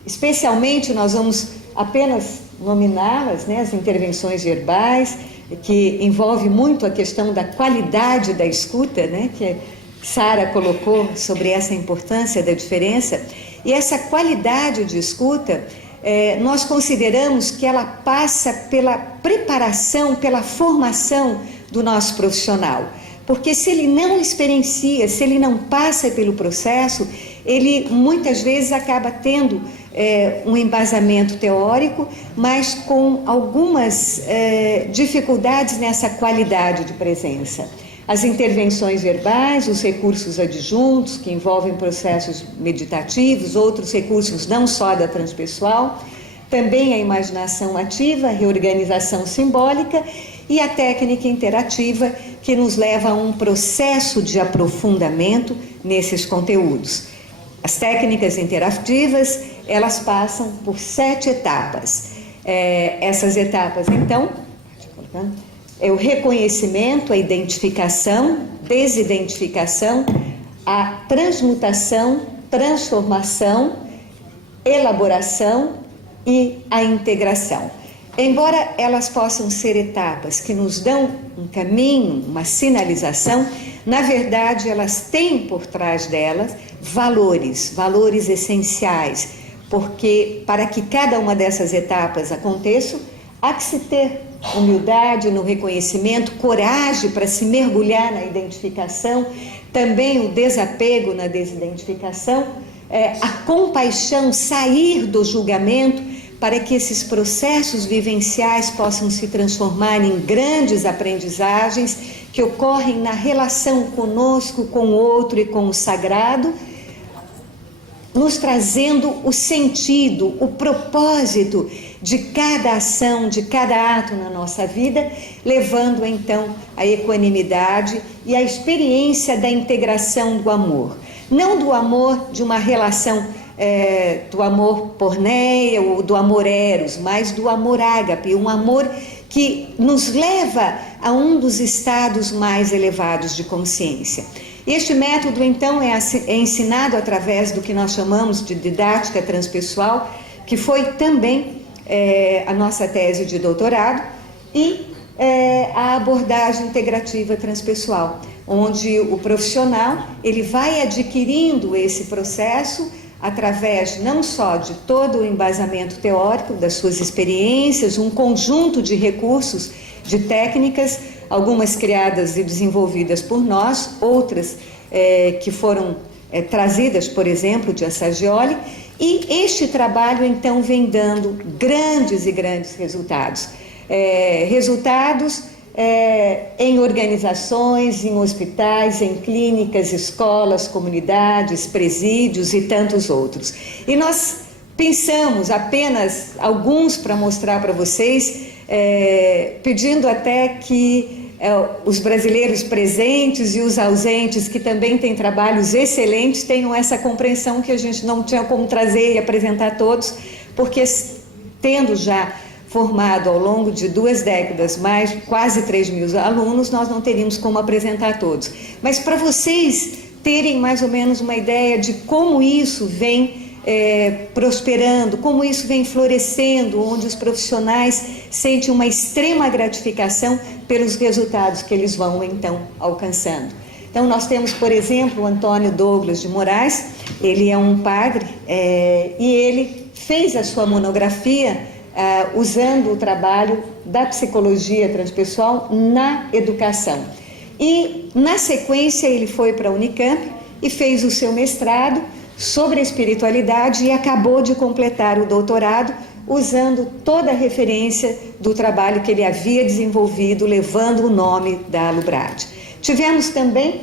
Especialmente, nós vamos apenas nominá-las, as intervenções verbais, que envolve muito a questão da qualidade da escuta, que Sara colocou sobre essa importância da diferença. E essa qualidade de escuta, nós consideramos que ela passa pela preparação, pela formação do nosso profissional. Porque se ele não experiencia, se ele não passa pelo processo, ele muitas vezes acaba tendo um embasamento teórico, mas com algumas dificuldades nessa qualidade de presença. As intervenções verbais, os recursos adjuntos, que envolvem processos meditativos, outros recursos não só da transpessoal, também a imaginação ativa, a reorganização simbólica e a técnica interativa, que nos leva a um processo de aprofundamento nesses conteúdos. As técnicas interativas, elas passam por 7 etapas. Essas etapas, então, é o reconhecimento, a identificação, desidentificação, a transmutação, transformação, elaboração e a integração. embora elas possam ser etapas que nos dão um caminho, uma sinalização, na verdade elas têm por trás delas valores essenciais, porque para que cada uma dessas etapas aconteça, há que se ter humildade no reconhecimento, coragem para se mergulhar na identificação, também o desapego na desidentificação, a compaixão, sair do julgamento, para que esses processos vivenciais possam se transformar em grandes aprendizagens que ocorrem na relação conosco, com o outro e com o sagrado, nos trazendo o sentido, o propósito de cada ação, de cada ato na nossa vida, levando então a equanimidade e a experiência da integração do amor. Não do amor de uma relação, do amor porneia ou do amor eros, mas do amor ágape, um amor que nos leva a um dos estados mais elevados de consciência. Este método, então, é ensinado através do que nós chamamos de didática transpessoal, que foi também a nossa tese de doutorado, e a abordagem integrativa transpessoal, onde o profissional ele vai adquirindo esse processo através não só de todo o embasamento teórico das suas experiências, um conjunto de recursos, de técnicas, algumas criadas e desenvolvidas por nós, outras que foram trazidas, por exemplo, de Assagioli, e este trabalho então vem dando grandes e grandes resultados. Resultados em organizações, em hospitais, em clínicas, escolas, comunidades, presídios e tantos outros. E nós pensamos apenas alguns para mostrar para vocês, pedindo até que os brasileiros presentes e os ausentes, que também têm trabalhos excelentes, tenham essa compreensão que a gente não tinha como trazer e apresentar todos, porque tendo já formado ao longo de 2 décadas mais quase 3.000 alunos, nós não teríamos como apresentar todos. Mas para vocês terem mais ou menos uma ideia de como isso vem prosperando, como isso vem florescendo, onde os profissionais sentem uma extrema gratificação pelos resultados que eles vão então alcançando. Então nós temos, por exemplo, o Antônio Douglas de Moraes, ele é um padre e ele fez a sua monografia usando o trabalho da psicologia transpessoal na educação. E na sequência ele foi para a Unicamp e fez o seu mestrado sobre a espiritualidade e acabou de completar o doutorado usando toda a referência do trabalho que ele havia desenvolvido, levando o nome da Lubrad. Tivemos também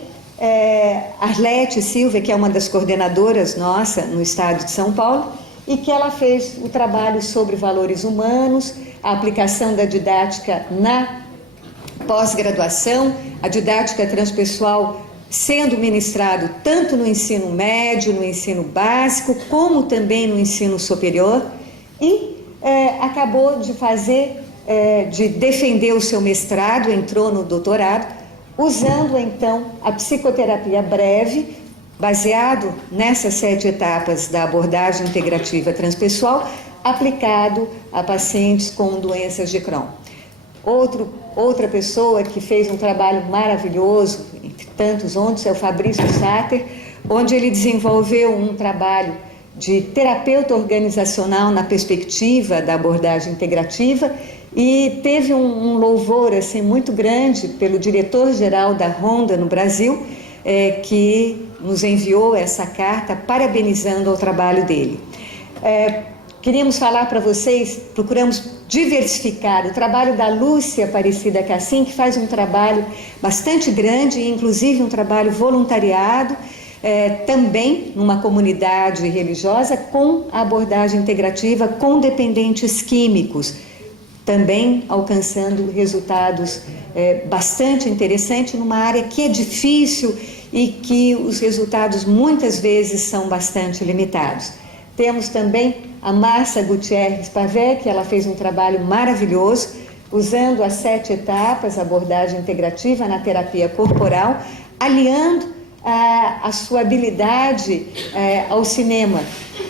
Arlete Silva, que é uma das coordenadoras nossa no estado de São Paulo, e que ela fez o trabalho sobre valores humanos, a aplicação da didática na pós-graduação, a didática transpessoal sendo ministrado tanto no ensino médio, no ensino básico, como também no ensino superior, e acabou de de defender o seu mestrado, entrou no doutorado, usando então a psicoterapia breve, baseado nessas 7 etapas da abordagem integrativa transpessoal, aplicado a pacientes com doenças de Crohn. Outra pessoa que fez um trabalho maravilhoso, entre tantos outros, é o Fabrício Satter, onde ele desenvolveu um trabalho de terapeuta organizacional na perspectiva da abordagem integrativa e teve um louvor assim, muito grande pelo diretor-geral da Honda no Brasil, que nos enviou essa carta parabenizando o trabalho dele. Queríamos falar para vocês, procuramos diversificar o trabalho da Lúcia Aparecida Cassim, que faz um trabalho bastante grande, inclusive um trabalho voluntariado, também numa comunidade religiosa, com a abordagem integrativa com dependentes químicos, também alcançando resultados bastante interessantes numa área que é difícil e que os resultados muitas vezes são bastante limitados. Temos também a Márcia Gutierrez Pavé, que ela fez um trabalho maravilhoso, usando as 7 etapas, a abordagem integrativa na terapia corporal, aliando a sua habilidade ao cinema.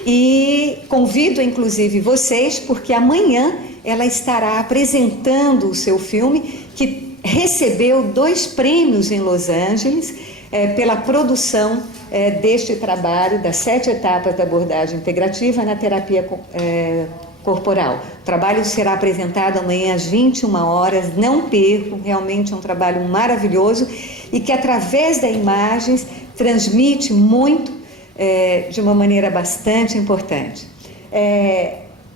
E convido, inclusive, vocês, porque amanhã ela estará apresentando o seu filme, que recebeu 2 prêmios em Los Angeles pela produção deste trabalho das 7 etapas da abordagem integrativa na terapia corporal. O trabalho será apresentado amanhã às 21 horas, não percam, realmente é um trabalho maravilhoso e que através das imagens transmite muito de uma maneira bastante importante.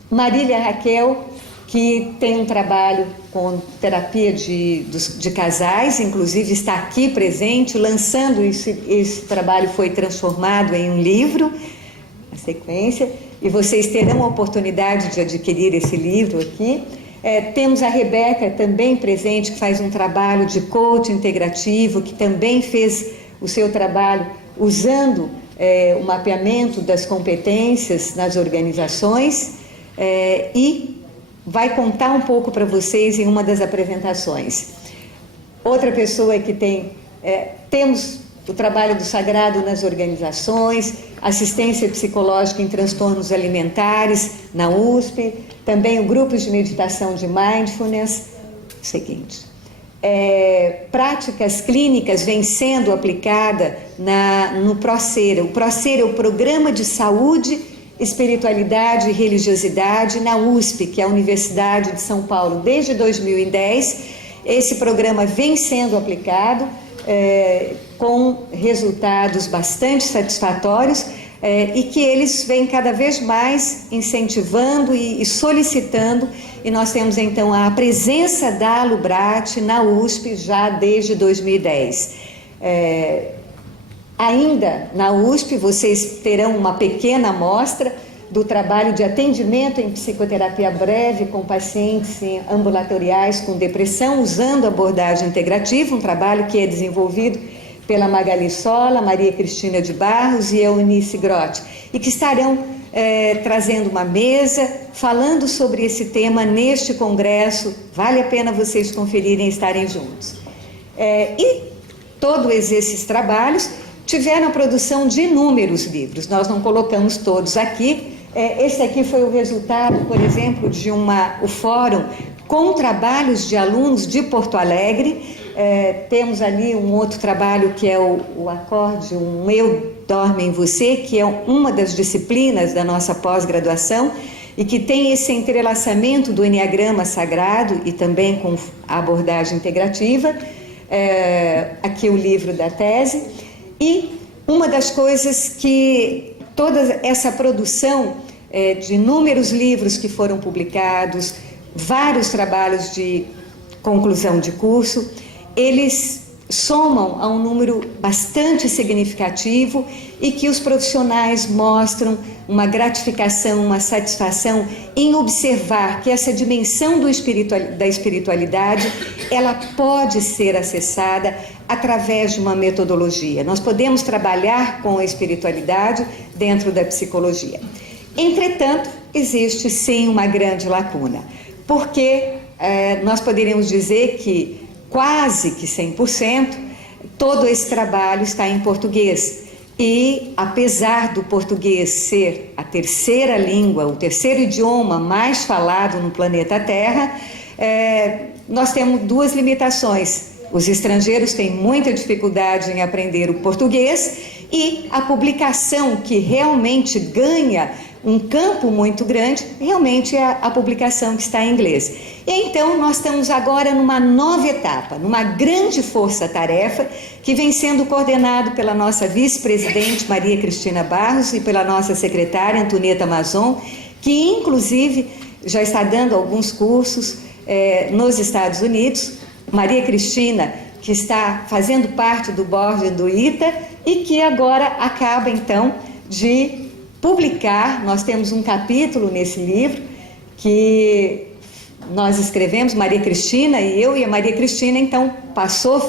Marília Raquel, que tem um trabalho com terapia de casais, inclusive está aqui presente, lançando esse trabalho, foi transformado em um livro, a sequência, e vocês terão a oportunidade de adquirir esse livro aqui. Temos a Rebeca também presente, que faz um trabalho de coaching integrativo, que também fez o seu trabalho usando o mapeamento das competências nas organizações e vai contar um pouco para vocês em uma das apresentações. Outra pessoa que temos o trabalho do sagrado nas organizações, assistência psicológica em transtornos alimentares na USP, também o grupo de meditação de mindfulness. Seguinte, práticas clínicas vêm sendo aplicada no ProSER. O ProSER é o Programa de Saúde, Espiritualidade e Religiosidade na USP, que é a Universidade de São Paulo, desde 2010. Esse programa vem sendo aplicado com resultados bastante satisfatórios e que eles vêm cada vez mais incentivando e solicitando, e nós temos então a presença da Lubrat na USP já desde 2010. Ainda na USP vocês terão uma pequena amostra do trabalho de atendimento em psicoterapia breve com pacientes ambulatoriais com depressão, usando abordagem integrativa, um trabalho que é desenvolvido pela Magali Sola, Maria Cristina de Barros e Eunice Grotti, e que estarão trazendo uma mesa, falando sobre esse tema neste congresso. Vale a pena vocês conferirem e estarem juntos. E todos esses trabalhos tiveram a produção de inúmeros livros, nós não colocamos todos aqui. Esse aqui foi o resultado, por exemplo, de o fórum com trabalhos de alunos de Porto Alegre. Temos ali um outro trabalho que é o acorde, um Eu Dormo em Você, que é uma das disciplinas da nossa pós-graduação e que tem esse entrelaçamento do Enneagrama Sagrado e também com a abordagem integrativa. Aqui o livro da tese. E uma das coisas que toda essa produção de inúmeros livros que foram publicados, vários trabalhos de conclusão de curso, eles somam a um número bastante significativo e que os profissionais mostram uma gratificação, uma satisfação em observar que essa dimensão da espiritualidade, ela pode ser acessada através de uma metodologia. Nós podemos trabalhar com a espiritualidade dentro da psicologia. Entretanto, existe sim uma grande lacuna, porque nós poderíamos dizer que quase que 100% todo esse trabalho está em português. E, apesar do português ser a terceira língua, o terceiro idioma mais falado no planeta Terra, nós temos 2 limitações. Os estrangeiros têm muita dificuldade em aprender o português e a publicação que realmente ganha um campo muito grande, realmente é a publicação que está em inglês. E então nós estamos agora numa nova etapa, numa grande força-tarefa que vem sendo coordenado pela nossa vice-presidente Maria Cristina Barros e pela nossa secretária Antonieta Mazon, que inclusive já está dando alguns cursos nos Estados Unidos. Maria Cristina, que está fazendo parte do board do ITA e que agora acaba então de publicar. Nós temos um capítulo nesse livro que nós escrevemos, Maria Cristina e eu, e a Maria Cristina então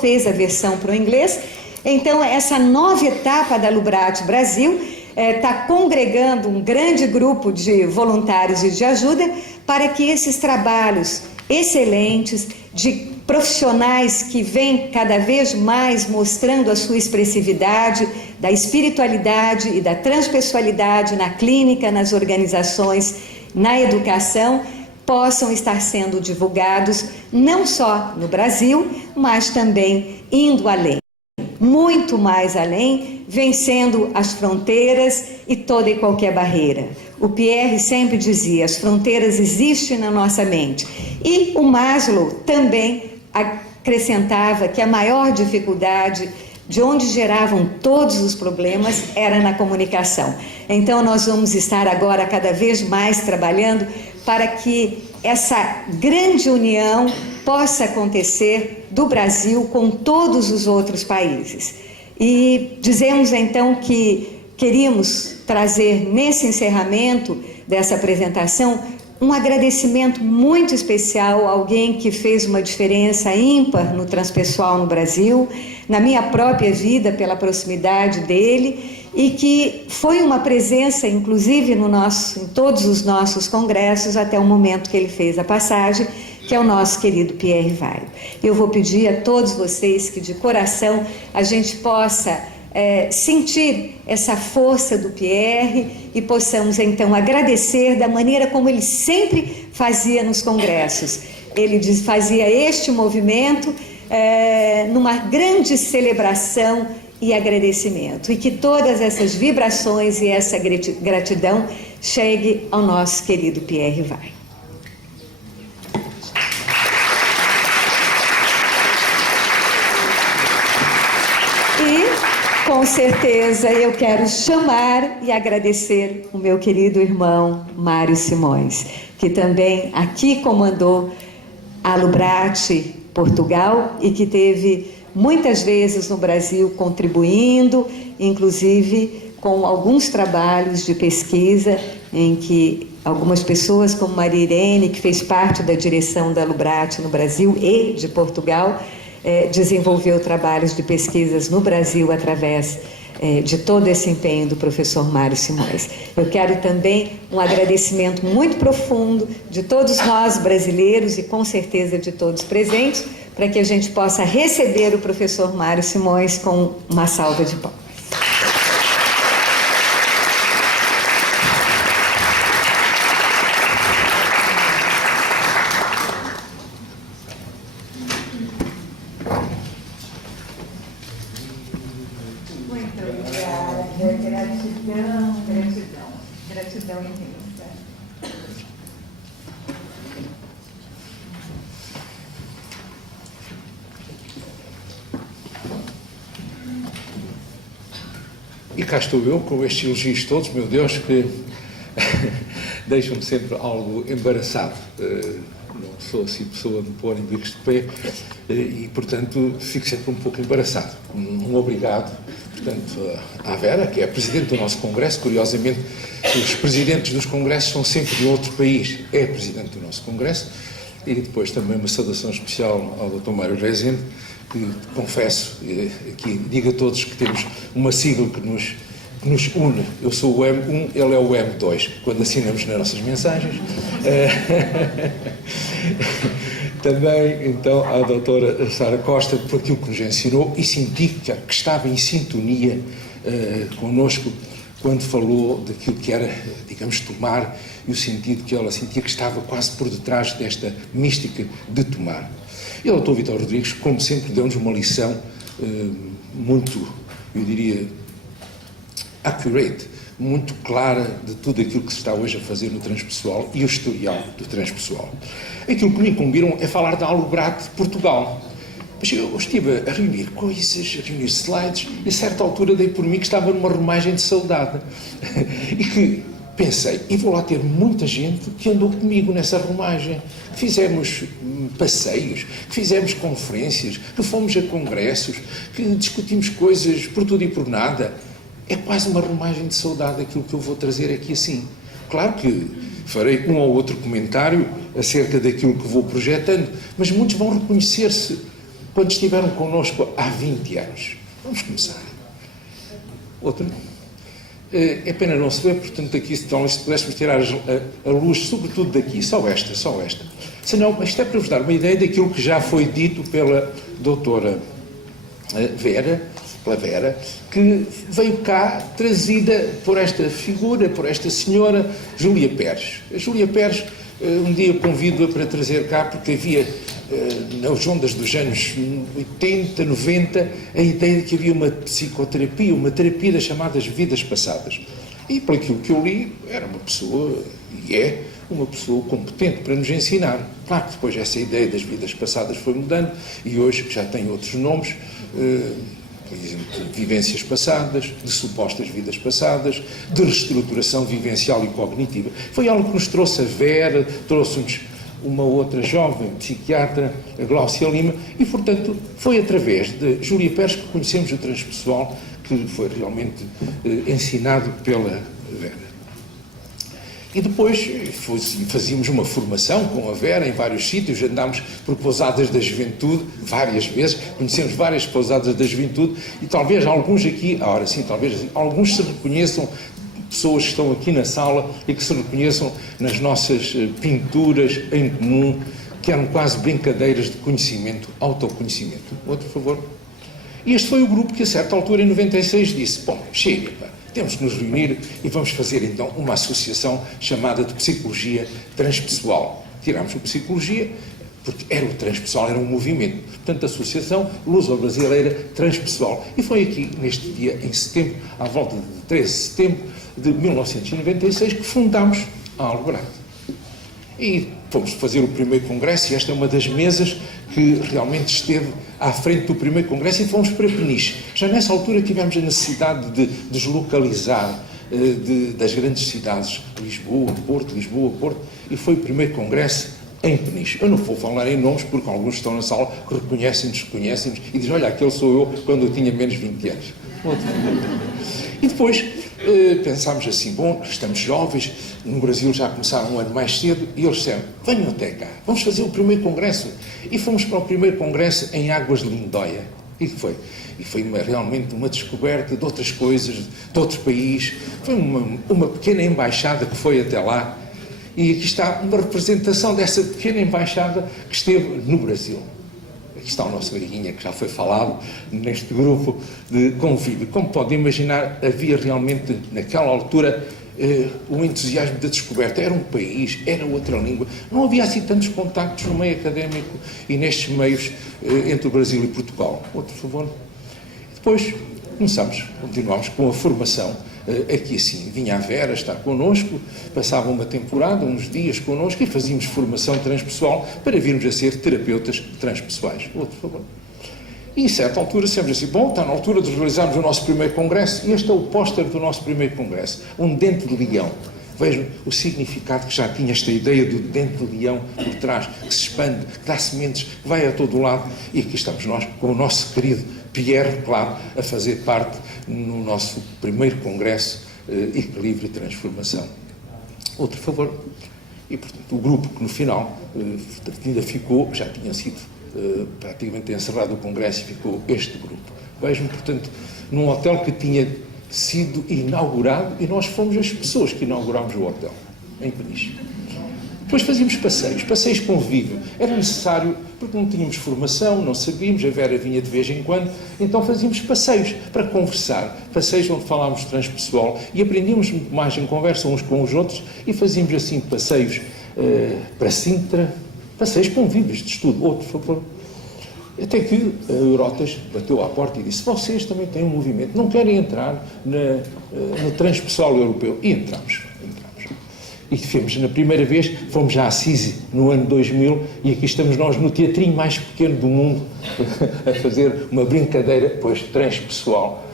fez a versão para o inglês. Então essa nova etapa da Lubrat Brasil está congregando um grande grupo de voluntários e de ajuda para que esses trabalhos excelentes de profissionais que vêm cada vez mais mostrando a sua expressividade da espiritualidade e da transpessoalidade na clínica, nas organizações, na educação, possam estar sendo divulgados não só no Brasil, mas também indo além, muito mais além, vencendo as fronteiras e toda e qualquer barreira. O Pierre sempre dizia, as fronteiras existem na nossa mente. E o Maslow também acrescentava que a maior dificuldade, de onde geravam todos os problemas, era na comunicação. Então nós vamos estar agora cada vez mais trabalhando para que essa grande união possa acontecer do Brasil com todos os outros países. E dizemos então que queríamos trazer nesse encerramento dessa apresentação um agradecimento muito especial a alguém que fez uma diferença ímpar no transpessoal no Brasil, na minha própria vida, pela proximidade dele, e que foi uma presença, inclusive, em todos os nossos congressos, até o momento que ele fez a passagem, que é o nosso querido Pierre Weil. Eu vou pedir a todos vocês que, de coração, a gente possa sentir essa força do Pierre e possamos, então, agradecer da maneira como ele sempre fazia nos congressos. Ele fazia este movimento numa grande celebração e agradecimento, e que todas essas vibrações e essa gratidão chegue ao nosso querido Pierre Weil. E, com certeza, eu quero chamar e agradecer o meu querido irmão Mário Simões, que também aqui comandou a Lubrate Portugal e que teve muitas vezes no Brasil contribuindo, inclusive com alguns trabalhos de pesquisa em que algumas pessoas, como Maria Irene, que fez parte da direção da Lubrate no Brasil e de Portugal, desenvolveu trabalhos de pesquisas no Brasil através de todo esse empenho do professor Mário Simões. Eu quero também um agradecimento muito profundo de todos nós brasileiros e com certeza de todos presentes, para que a gente possa receber o professor Mário Simões com uma salva de palmas. Muito obrigada, gratidão imensa. E cá estou eu, com estes elogios todos, meu Deus, que deixam-me sempre algo embaraçado. Não sou assim pessoa de pôr em bicos de pé e, portanto, fico sempre um pouco embaraçado. Um obrigado, portanto, à Vera, que é a Presidente do nosso Congresso. Curiosamente, os Presidentes dos Congressos são sempre de outro país. É a Presidente do nosso Congresso. E depois também uma saudação especial ao Dr. Mário Rezende, que confesso, aqui digo a todos que temos uma sigla que nos une. Eu sou o M1, ele é o M2, quando assinamos nas nossas mensagens. Também, então, à doutora Sara Costa, por aquilo que nos ensinou, e senti que estava em sintonia connosco quando falou daquilo que era, digamos, tomar, e o sentido que ela sentia que estava quase por detrás desta mística de tomar. E o Dr. Vítor Rodrigues, como sempre, deu-nos uma lição muito, eu diria, accurate, muito clara de tudo aquilo que se está hoje a fazer no transpessoal e o historial do transpessoal. Aquilo que me incumbiram é falar da Lubrate Portugal. Mas eu estive a reunir coisas, a reunir slides, e a certa altura dei por mim que estava numa romagem de saudade. E que pensei, e vou lá ter muita gente que andou comigo nessa romagem. Fizemos passeios, que fizemos conferências, que fomos a congressos, que discutimos coisas por tudo e por nada. É quase uma romagem de saudade aquilo que eu vou trazer aqui assim. Claro que farei um ou outro comentário acerca daquilo que vou projetando, mas muitos vão reconhecer-se quando estiveram connosco há 20 anos. Vamos começar. Outro. É pena não se ver, portanto, aqui, se pudéssemos tirar a luz, sobretudo daqui, só esta. Senão, isto é para vos dar uma ideia daquilo que já foi dito pela doutora Vera, que veio cá trazida por esta figura, por esta senhora Júlia Pérez. A Júlia Pérez Um dia convido-a para trazer cá, porque havia, nas ondas dos anos 80, 90, a ideia de que havia uma psicoterapia, uma terapia das chamadas vidas passadas. E, por aquilo que eu li, era uma pessoa, e é, uma pessoa competente para nos ensinar. Claro que depois essa ideia das vidas passadas foi mudando, e hoje já tem outros nomes, por exemplo, de vivências passadas, de supostas vidas passadas, de reestruturação vivencial e cognitiva. Foi algo que nos trouxe a Vera, trouxe-nos uma outra jovem psiquiatra, a Gláucia Lima, e, portanto, foi através de Júlia Pérez que conhecemos o transpessoal, que foi realmente ensinado pela Vera. E depois fazíamos uma formação com a Vera em vários sítios, andámos por pousadas da juventude várias vezes, conhecemos várias pousadas da juventude, e talvez alguns aqui, agora sim, talvez alguns se reconheçam, pessoas que estão aqui na sala e que se reconheçam nas nossas pinturas em comum, que eram quase brincadeiras de conhecimento, autoconhecimento. Outro, por favor. E este foi o grupo que a certa altura, em 96, disse, bom, chega, pá, temos que nos reunir e vamos fazer então uma associação chamada de Psicologia Transpessoal. Tirámos a Psicologia, porque era o transpessoal, era um movimento. Portanto, a Associação Luso-Brasileira Transpessoal. E foi aqui, neste dia, em setembro, à volta de 13 de setembro de 1996, que fundámos a Alborada. E fomos fazer o primeiro congresso, e esta é uma das mesas que realmente esteve à frente do primeiro congresso, e fomos para Peniche. Já nessa altura tivemos a necessidade de deslocalizar das grandes cidades, Lisboa, Porto, e foi o primeiro congresso em Peniche. Eu não vou falar em nomes, porque alguns estão na sala, reconhecem-nos, e dizem, olha, aquele sou eu quando eu tinha menos de 20 anos. E depois pensámos assim, bom, estamos jovens, no Brasil já começaram um ano mais cedo, e eles disseram, venham até cá, vamos fazer o primeiro congresso. E fomos para o primeiro congresso em Águas de Lindóia. E foi realmente uma descoberta de outras coisas, de outro país. Foi uma pequena embaixada que foi até lá, e aqui está uma representação dessa pequena embaixada que esteve no Brasil. Aqui está o nosso Gaguinha, que já foi falado neste grupo de convívio. Como podem imaginar, havia realmente, naquela altura, o entusiasmo da descoberta. Era um país, era outra língua. Não havia assim tantos contactos no meio académico e nestes meios entre o Brasil e Portugal. Outro, por favor. Depois continuámos com a formação. Aqui assim, vinha a Vera estar connosco, passava uma temporada, uns dias connosco, e fazíamos formação transpessoal para virmos a ser terapeutas transpessoais. Outro, por favor. E, em certa altura, sempre assim, bom, está na altura de realizarmos o nosso primeiro congresso, e este é o póster do nosso primeiro congresso, um dente de leão. Vejam o significado que já tinha esta ideia do dente de leão por trás, que se expande, que dá sementes, que vai a todo o lado, e aqui estamos nós, com o nosso querido Pierre, claro, a fazer parte no nosso primeiro congresso Equilíbrio e Transformação. Outro, por favor. E, portanto, o grupo que no final ainda ficou, já tinha sido praticamente encerrado o congresso, e ficou este grupo. Vejam, portanto, num hotel que tinha sido inaugurado, e nós fomos as pessoas que inaugurámos o hotel, em Peniche. Depois fazíamos passeios convívio. Era necessário, porque não tínhamos formação, não sabíamos, a Vera vinha de vez em quando, então fazíamos passeios para conversar, passeios onde falávamos transpessoal, e aprendíamos muito mais em conversa uns com os outros, e fazíamos assim passeios para Sintra, passeios convívios de estudo. Outro, por favor. Até que a Eurotas bateu à porta e disse, vocês também têm um movimento, não querem entrar no transpessoal europeu? E entramos. E fomos, na primeira vez, fomos à Assisi, no ano 2000, e aqui estamos nós no teatrinho mais pequeno do mundo, a fazer uma brincadeira, pois, transpessoal.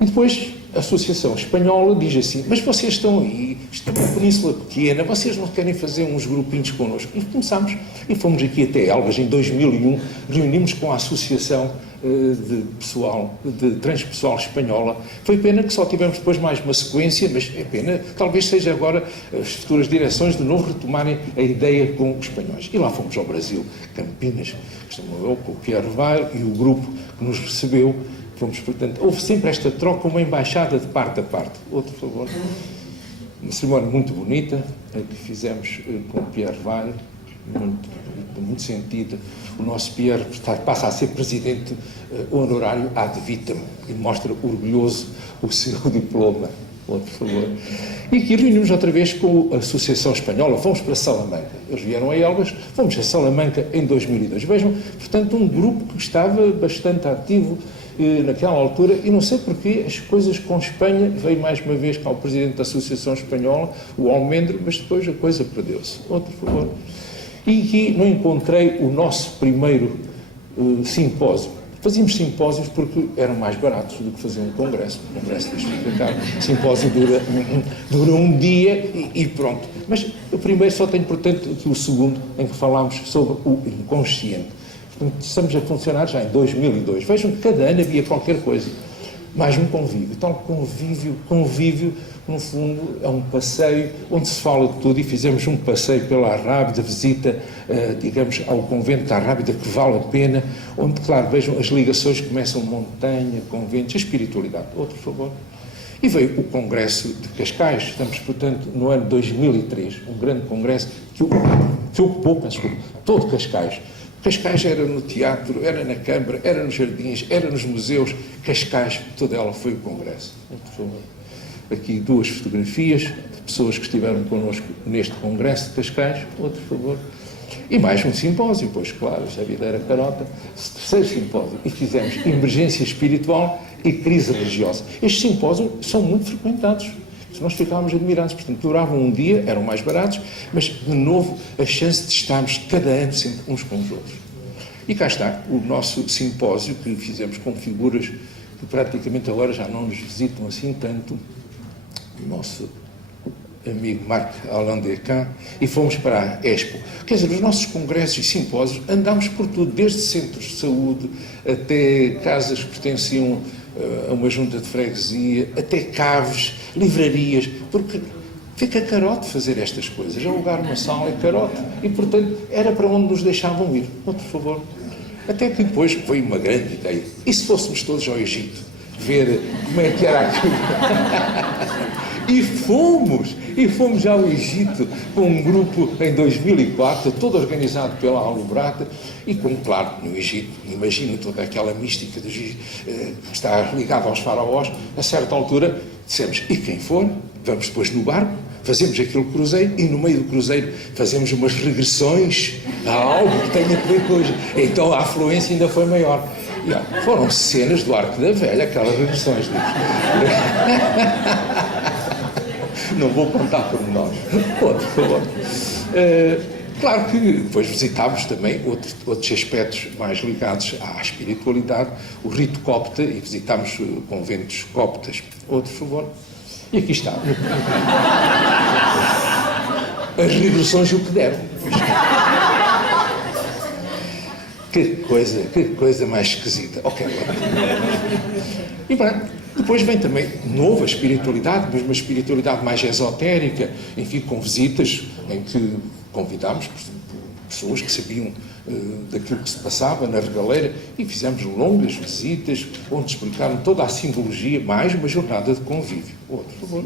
E depois, a Associação Espanhola diz assim, mas vocês estão aí, isto é uma península pequena, vocês não querem fazer uns grupinhos connosco? E começámos, e fomos aqui até Elvas, em 2001, reunimos com a Associação de Transpessoal Espanhola. Foi pena que só tivemos depois mais uma sequência, mas é pena, talvez seja agora as futuras direções de novo retomarem a ideia com os espanhóis. E lá fomos ao Brasil, Campinas, estamos eu com o Pierre Weil e o grupo que nos recebeu. Fomos, portanto, houve sempre esta troca, uma embaixada de parte a parte. Outro, por favor. Uma cerimónia muito bonita, que fizemos com o Pierre Weil, muito sentido. O nosso Pierre passa a ser presidente honorário ad vitam e mostra orgulhoso o seu diploma. Outro favor. E aqui reunimos outra vez com a Associação Espanhola, fomos para Salamanca. Eles vieram a Elvas, fomos a Salamanca em 2002. Vejam, portanto, um grupo que estava bastante ativo naquela altura, e não sei porque as coisas com Espanha, veio mais uma vez cá o Presidente da Associação Espanhola, o Almendro, mas depois a coisa perdeu-se. Outro favor. E aqui não encontrei o nosso primeiro simpósio. Fazíamos simpósios porque eram mais baratos do que fazer um congresso. O congresso fica caro. O simpósio dura um dia e pronto. Mas o primeiro só tem, portanto, aqui o segundo, em que falámos sobre o inconsciente. Portanto, estamos a funcionar já em 2002. Vejam que cada ano havia qualquer coisa. Mais um convívio. Então, convívio, no fundo, é um passeio onde se fala de tudo, e fizemos um passeio pela Arrábida, visita, digamos, ao convento da Arrábida, que vale a pena, onde, claro, vejam, as ligações começam montanha, conventos, a espiritualidade. Outro favor. E veio o Congresso de Cascais. Estamos, portanto, no ano 2003, um grande congresso que ocupou, todo Cascais. Cascais era no teatro, era na Câmara, era nos jardins, era nos museus. Cascais, toda ela foi o congresso. Aqui duas fotografias de pessoas que estiveram connosco neste congresso de Cascais. Outro favor. E mais um simpósio, pois claro, a vida era carota. Terceiro simpósio. E fizemos emergência espiritual e crise religiosa. Estes simpósios são muito frequentados. Nós ficávamos admirados, portanto, duravam um dia, eram mais baratos, mas, de novo, a chance de estarmos cada ano sempre uns com os outros. E cá está o nosso simpósio, que fizemos com figuras que praticamente agora já não nos visitam assim tanto, o nosso amigo Marc Alain Descamps, e fomos para a Expo. Quer dizer, os nossos congressos e simpósios andámos por tudo, desde centros de saúde até casas que pertenciam a uma junta de freguesia, até caves, livrarias, porque fica carote fazer estas coisas. Alugar uma sala é carote e, portanto, era para onde nos deixavam ir. Por favor. Até que depois foi uma grande ideia. E se fôssemos todos ao Egito, ver como é que era aquilo? E fomos ao Egito com um grupo em 2004, todo organizado pela Alubrata, e como, claro, no Egito, imagino toda aquela mística do Egito, que está ligada aos faraós. A certa altura dissemos, e quem for, vamos depois no barco, fazemos aquele cruzeiro, e no meio do cruzeiro fazemos umas regressões a algo que tenha a ver com hoje. Então a afluência ainda foi maior. E, foram cenas do Arco da Velha, aquelas regressões. Não vou contar por nós. Por favor. Claro que depois visitámos também outros aspectos mais ligados à espiritualidade, o rito copta, e visitámos conventos coptas. Outro favor. E aqui está. As regressões o que deram. Que coisa mais esquisita. Ok. E pronto. Depois vem também nova espiritualidade, mas uma espiritualidade mais esotérica, enfim, com visitas em que convidámos pessoas que sabiam daquilo que se passava na regaleira, e fizemos longas visitas onde explicaram toda a simbologia, mais uma jornada de convívio. Por favor.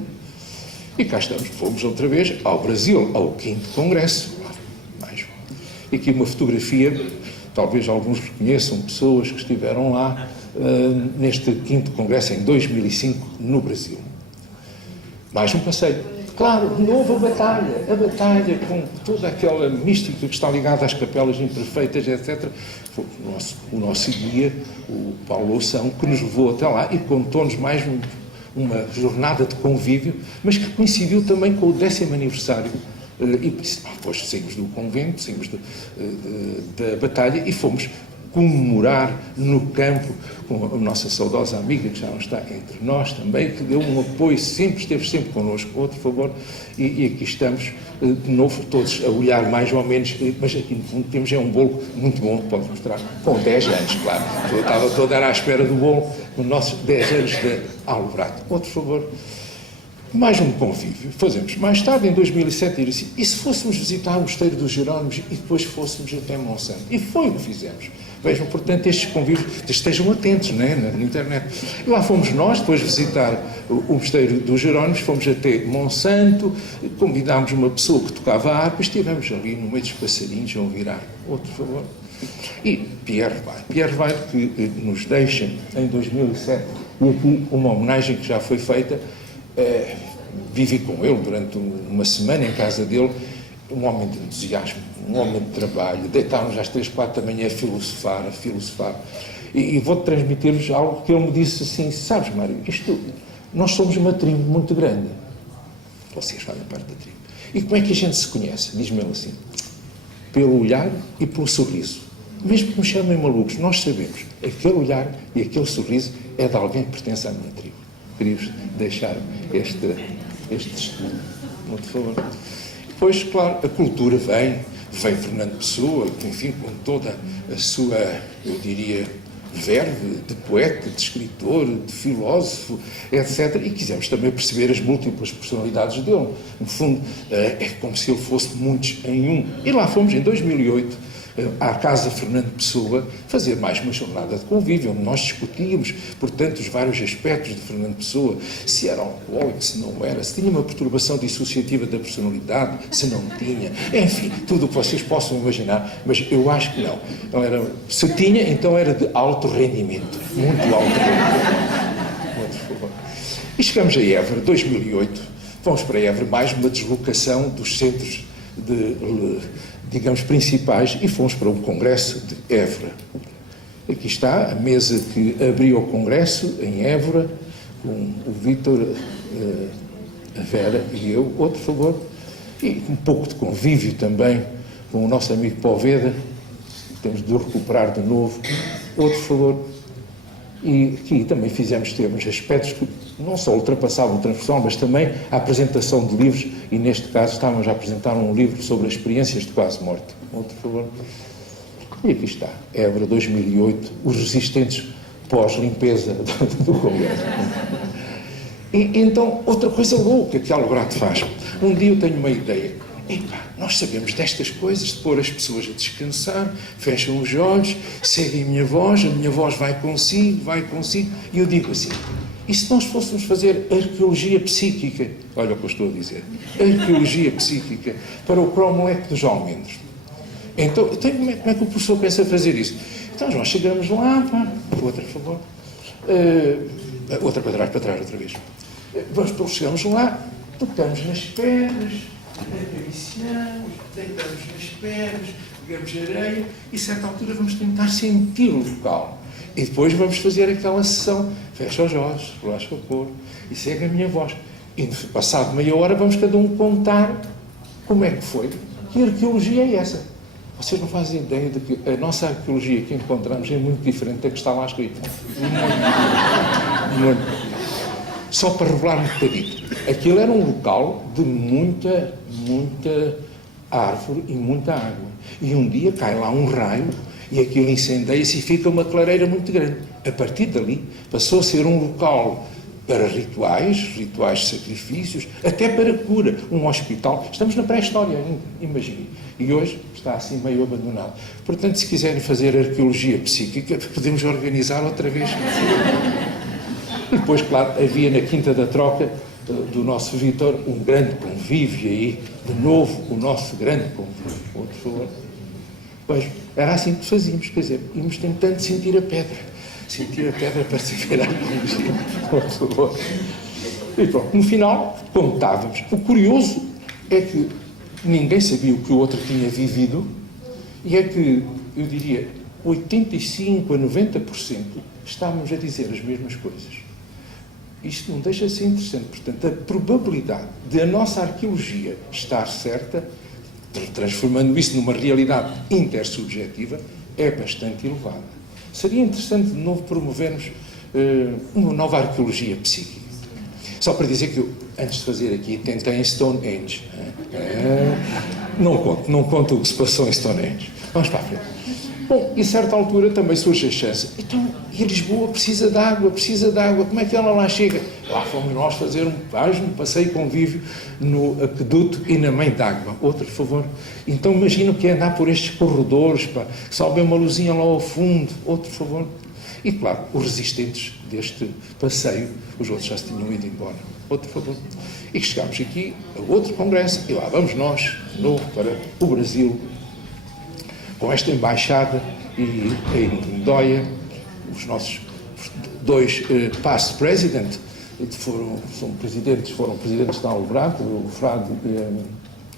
E cá estamos, fomos outra vez ao Brasil, ao 5º Congresso. E aqui uma fotografia, talvez alguns reconheçam, pessoas que estiveram lá neste 5º Congresso em 2005 no Brasil. Mais um passeio. Claro, de novo a batalha com toda aquela mística que está ligada às capelas imperfeitas, etc. Foi o nosso guia, o Paulo Ossão, que nos levou até lá e contou-nos mais uma jornada de convívio, mas que coincidiu também com o 10º aniversário. E depois saímos do convento, saímos da batalha e fomos comemorar no campo com a nossa saudosa amiga, que já não está entre nós também, que deu um apoio, esteve sempre connosco. Outro favor, e aqui estamos de novo todos a olhar mais ou menos, mas aqui no fundo temos um bolo muito bom, pode mostrar, com 10 anos, claro. Eu estava toda à espera do bolo, nos nossos 10 anos de Alvorada. Outro favor. Mais um convívio. Fazemos. Mais tarde, em 2007, eu disse, e se fôssemos visitar o Mosteiro dos Jerónimos e depois fôssemos até Monsanto? E foi o que fizemos. Vejam, portanto, estes convívios, estejam atentos, né, na internet. E lá fomos nós, depois visitar o Mosteiro dos Jerónimos, fomos até Monsanto, convidámos uma pessoa que tocava a harpa, estivemos ali no meio dos passarinhos a ouvir a harpa. Outro favor. E Pierre Weill, que nos deixa em 2007, e aqui uma homenagem que já foi feita, Vivi com ele durante uma semana em casa dele, um homem de entusiasmo, um homem de trabalho. Deitámos às 3, 4 da manhã a filosofar. E vou transmitir-vos algo que ele me disse assim: sabes, Mário, nós somos uma tribo muito grande. Vocês fazem parte da tribo. E como é que a gente se conhece? Diz-me ele assim: pelo olhar e pelo sorriso. Mesmo que me chamem malucos, nós sabemos, aquele olhar e aquele sorriso é de alguém que pertence à minha tribo. Queria-vos deixar este estudo, por favor. Depois, claro, a cultura vem Fernando Pessoa, enfim, com toda a sua, eu diria, verve de poeta, de escritor, de filósofo, etc. E quisemos também perceber as múltiplas personalidades dele. No fundo, é como se ele fosse muitos em um. E lá fomos, em 2008, à Casa Fernando Pessoa, fazer mais uma jornada de convívio, onde nós discutíamos, portanto, os vários aspectos de Fernando Pessoa, se era alcoólico, se não era, se tinha uma perturbação dissociativa da personalidade, se não tinha, enfim, tudo o que vocês possam imaginar, mas eu acho que não. Se tinha, então era de alto rendimento, muito alto rendimento. Muito por favor. E chegamos a Évora, 2008, vamos para Évora, mais uma deslocação dos centros digamos, principais, e fomos para um congresso de Évora. Aqui está a mesa que abriu o congresso, em Évora, com o Vítor, a Vera e eu, outro favor, e um pouco de convívio também com o nosso amigo Poveda, temos de recuperar de novo, outro favor. E aqui também temos aspectos que não só ultrapassavam o transversal, mas também a apresentação de livros, e neste caso estávamos a apresentar um livro sobre as experiências de quase morte. Outro favor. E aqui está, Évora 2008, os resistentes pós-limpeza do Congresso. E então, outra coisa louca que Alvorado faz. Um dia eu tenho uma ideia. Epá, nós sabemos destas coisas, de pôr as pessoas a descansar, fecham os olhos, seguem a minha voz vai consigo, e eu digo assim: e se nós fôssemos fazer arqueologia psíquica, olha o que eu estou a dizer, arqueologia psíquica, para o cromoleque dos almendros? Então, como é que o professor pensa fazer isso? Então nós chegamos lá, outra, por favor, outra para trás, outra vez. Chegamos lá, tocamos nas pedras, acariciamos, deitamos nas pedras, pegamos areia e, a certa altura, vamos tentar sentir o local. E depois vamos fazer aquela sessão, fecha os olhos, relaxa o corpo e segue a minha voz. E, passado meia hora, vamos cada um contar como é que foi. Que arqueologia é essa? Vocês não fazem ideia de que a nossa arqueologia que encontramos é muito diferente da que está lá escrita. Muito. Só para revelar um bocadinho. Aquilo era um local de muita árvore e muita água. E um dia cai lá um raio e aquilo incendeia-se e fica uma clareira muito grande. A partir dali passou a ser um local para rituais de sacrifícios, até para cura, um hospital. Estamos na pré-história ainda, imaginem. E hoje está assim meio abandonado. Portanto, se quiserem fazer arqueologia psíquica, podemos organizar outra vez. E depois, claro, havia na Quinta da Troca do nosso Vítor um grande convívio aí, de novo, o nosso grande convívio. Outro favor. Pois, era assim que fazíamos, quer dizer, íamos tentando sentir a pedra para se ver a arqueologia. Por favor. E pronto, no final, contávamos. O curioso é que ninguém sabia o que o outro tinha vivido, e é que, eu diria, 85% a 90% estávamos a dizer as mesmas coisas. Isto não deixa de ser interessante. Portanto, a probabilidade de a nossa arqueologia estar certa, transformando isso numa realidade intersubjetiva, é bastante elevada. Seria interessante, de novo, promovermos uma nova arqueologia psíquica. Só para dizer que eu, antes de fazer aqui, tentei em Stonehenge. Não conto o que se passou em Stonehenge. Vamos para a frente. Bom, e a certa altura também surge a chance. Então, e Lisboa precisa de água, como é que ela lá chega? Lá fomos nós fazer um passeio convívio no aqueduto e na mãe d'água. Outro, por favor. Então, imagina o que é andar por estes corredores, sobe uma luzinha lá ao fundo. Outro, por favor. E, claro, os resistentes deste passeio, os outros já se tinham ido embora. Outro, por favor. E chegámos aqui a outro congresso, e lá vamos nós, de novo, para o Brasil, com esta embaixada e em Lindóia, os nossos dois past president, foram presidentes da Albrate, o frade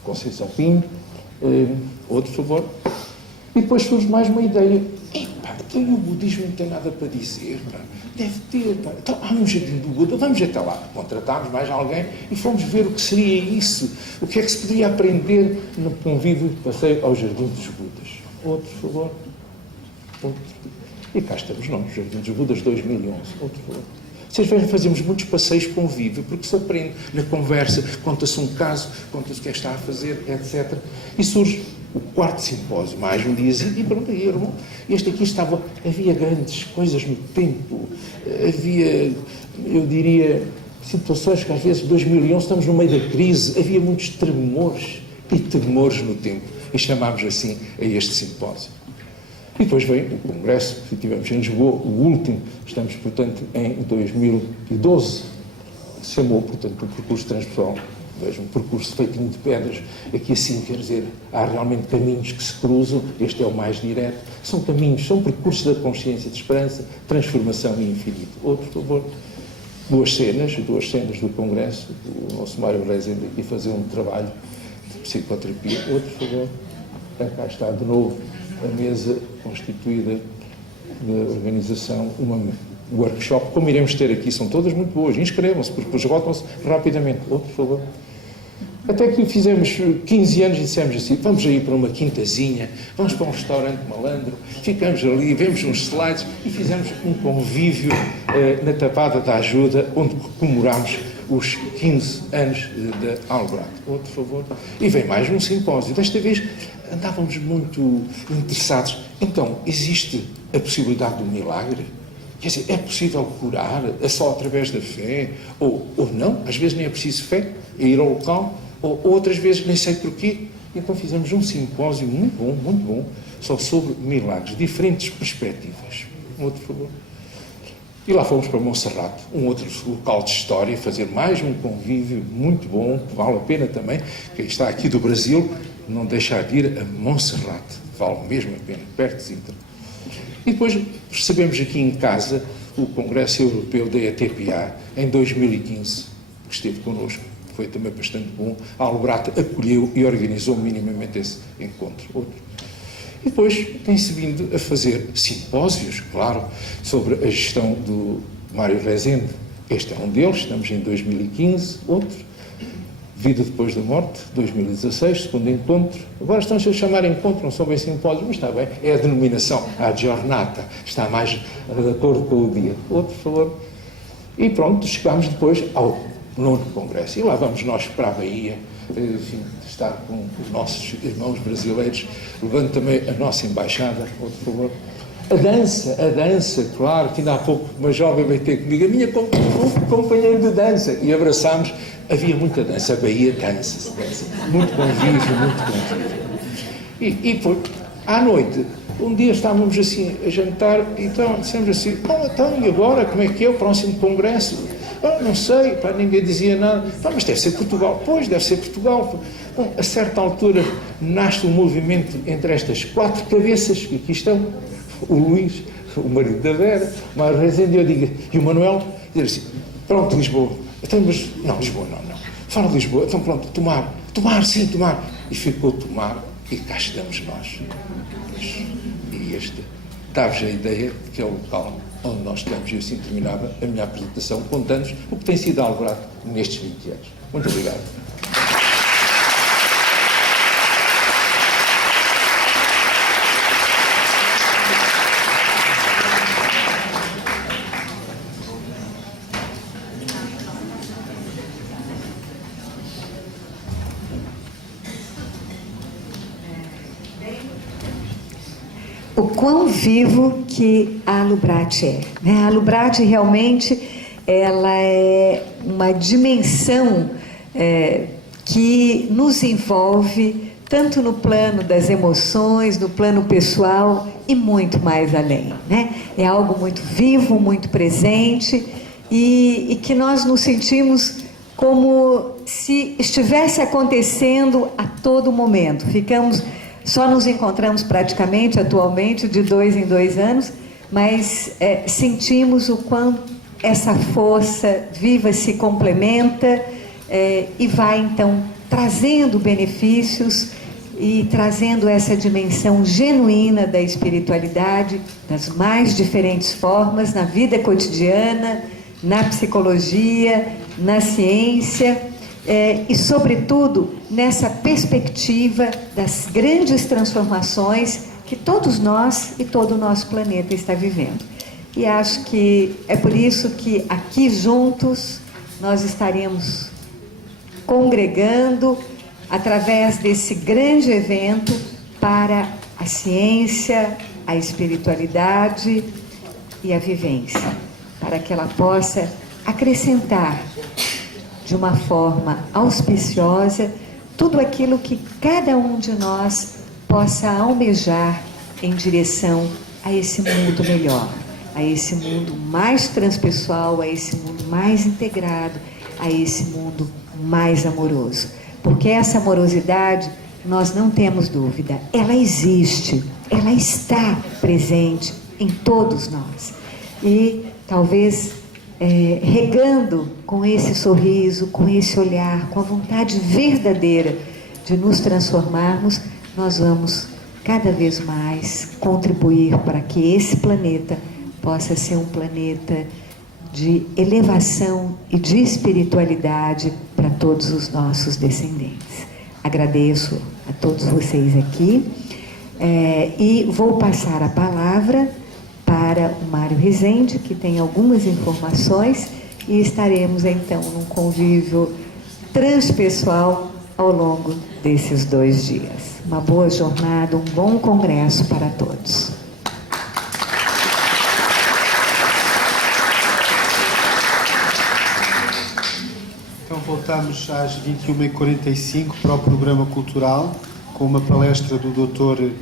Conceição Pinho, outro favor. E depois surge mais uma ideia. Epá, então o budismo não tem nada para dizer, pá. Deve ter, pá. Então há um jardim do Buda, vamos até lá. Contratámos mais alguém e fomos ver o que seria isso, o que é que se poderia aprender no convívio de passeio ao Jardim dos Budas. Outro favor. Outro. E cá estamos nós, Jardim dos Budas 2011. Outro favor. Vocês veem, fazemos muitos passeios convívio, porque se aprende na conversa, conta-se um caso, conta-se o que é que está a fazer, etc. E surge o quarto simpósio, mais um diazinho, e pronto, aí, irmão, este aqui havia grandes coisas no tempo, havia, eu diria, situações que às vezes, 2011, estamos no meio da crise, havia muitos tremores e temores no tempo, e chamámos assim a este simpósio. E depois vem o congresso que tivemos em Lisboa, o último, estamos, portanto, em 2012, se chamou, portanto, o percurso transversal. Veja, um percurso feitinho de pedras, aqui assim, quer dizer, há realmente caminhos que se cruzam, este é o mais direto, são caminhos, são percursos da consciência, de esperança, transformação e infinito. Outro favor, duas cenas do congresso, o nosso Mário Rezende aqui fazer um trabalho de psicoterapia. Outro favor, cá está de novo a mesa constituída da organização, uma workshop, como iremos ter aqui, são todas muito boas, inscrevam-se, porque depois esgotam-se rapidamente. Outro favor. Até que fizemos 15 anos e dissemos assim, vamos aí para uma quintazinha, vamos para um restaurante malandro, ficamos ali, vemos uns slides e fizemos um convívio na Tapada da Ajuda, onde comemorámos os 15 anos da Albrate. Outro favor. E vem mais um simpósio. Desta vez andávamos muito interessados. Então, existe a possibilidade do milagre? Quer dizer, é possível curar? É só através da fé? Ou não? Às vezes nem é preciso fé, é ir ao local. Ou outras vezes nem sei porquê. Então fizemos um simpósio muito bom, só sobre milagres, diferentes perspectivas. Outro favor. E lá fomos para Monserrate, um outro local de história, fazer mais um convívio muito bom, que vale a pena também. Quem está aqui do Brasil, não deixar de ir a Monserrate, vale mesmo a pena, perto de Sintra. E depois recebemos aqui em casa o Congresso Europeu da ETPA, em 2015, que esteve connosco. Foi também bastante bom. A Albrate acolheu e organizou minimamente esse encontro. Outro. E depois tem-se vindo a fazer simpósios, claro, sobre a gestão do Mário Rezende. Este é um deles, estamos em 2015. Outro. Vida depois da morte, 2016, segundo encontro. Agora estão-se a chamar encontro, não são bem simpósios, mas está bem. É a denominação, a giornata, está mais de acordo com o dia. Outro favor. E pronto, chegámos depois ao 9º Congresso. E lá vamos nós para a Bahia, enfim, estar com os nossos irmãos brasileiros, levando também a nossa embaixada. Outro favor. A dança, claro, que ainda há pouco uma jovem veio ter comigo, a minha companheira de dança, e abraçámos. Havia muita dança, a Bahia dança, muito convívio. E foi, à noite, um dia estávamos assim a jantar, e então dissemos assim, então, e agora, como é que é o próximo congresso? Não sei, pá, ninguém dizia nada. Mas deve ser Portugal. Pois, deve ser Portugal. Bom, a certa altura nasce um movimento entre estas quatro cabeças que aqui estão, o Luís, o marido da Vera, o Mário Rezende, e o Manuel, dizer assim, pronto, Lisboa. Então, mas, não, Lisboa não. Fala de Lisboa, então pronto, Tomar. E ficou Tomar, e cá estamos nós. E este dá-vos a ideia de que é o local onde nós estamos. E assim terminava a minha apresentação, contando-nos o que tem sido a Albrate nestes 20 anos. Muito obrigado. O quão vivo que a Albrate é, né? A Albrate realmente ela é uma dimensão que nos envolve tanto no plano das emoções, no plano pessoal e muito mais além, né? É algo muito vivo, muito presente e que nós nos sentimos como se estivesse acontecendo a todo momento. Só nos encontramos praticamente, atualmente, de 2 em 2 anos, mas sentimos o essa força viva se complementa e vai então trazendo benefícios e trazendo essa dimensão genuína da espiritualidade das mais diferentes formas na vida cotidiana, na psicologia, na ciência e, sobretudo, nessa perspectiva das grandes transformações que todos nós e todo o nosso planeta está vivendo. E acho que é por isso que aqui juntos nós estaremos congregando através desse grande evento para a ciência, a espiritualidade e a vivência, para que ela possa acrescentar de uma forma auspiciosa tudo aquilo que cada um de nós possa almejar em direção a esse mundo melhor, a esse mundo mais transpessoal, a esse mundo mais integrado, a esse mundo mais amoroso. Porque essa amorosidade, nós não temos dúvida, ela existe, ela está presente em todos nós. E talvez regando com esse sorriso, com esse olhar, com a vontade verdadeira de nos transformarmos, nós vamos cada vez mais contribuir para que esse planeta possa ser um planeta de elevação e de espiritualidade para todos os nossos descendentes. Agradeço a todos vocês aqui e vou passar a palavra para o Mário Rezende, que tem algumas informações, e estaremos então num convívio transpessoal ao longo desses 2 dias. Uma boa jornada, um bom congresso para todos. Então voltamos às 21h45 para o programa cultural, com uma palestra do Dr.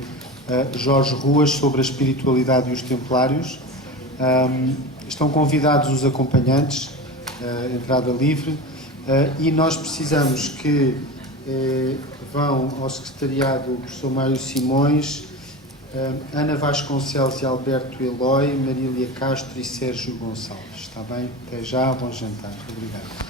Jorge Ruas sobre a espiritualidade e os templários. Estão convidados os acompanhantes, entrada livre, e nós precisamos que vão ao secretariado o professor Mário Simões, Ana Vasconcelos e Alberto Eloy, Marília Castro e Sérgio Gonçalves. Está bem? Até já, bom jantar. Obrigado.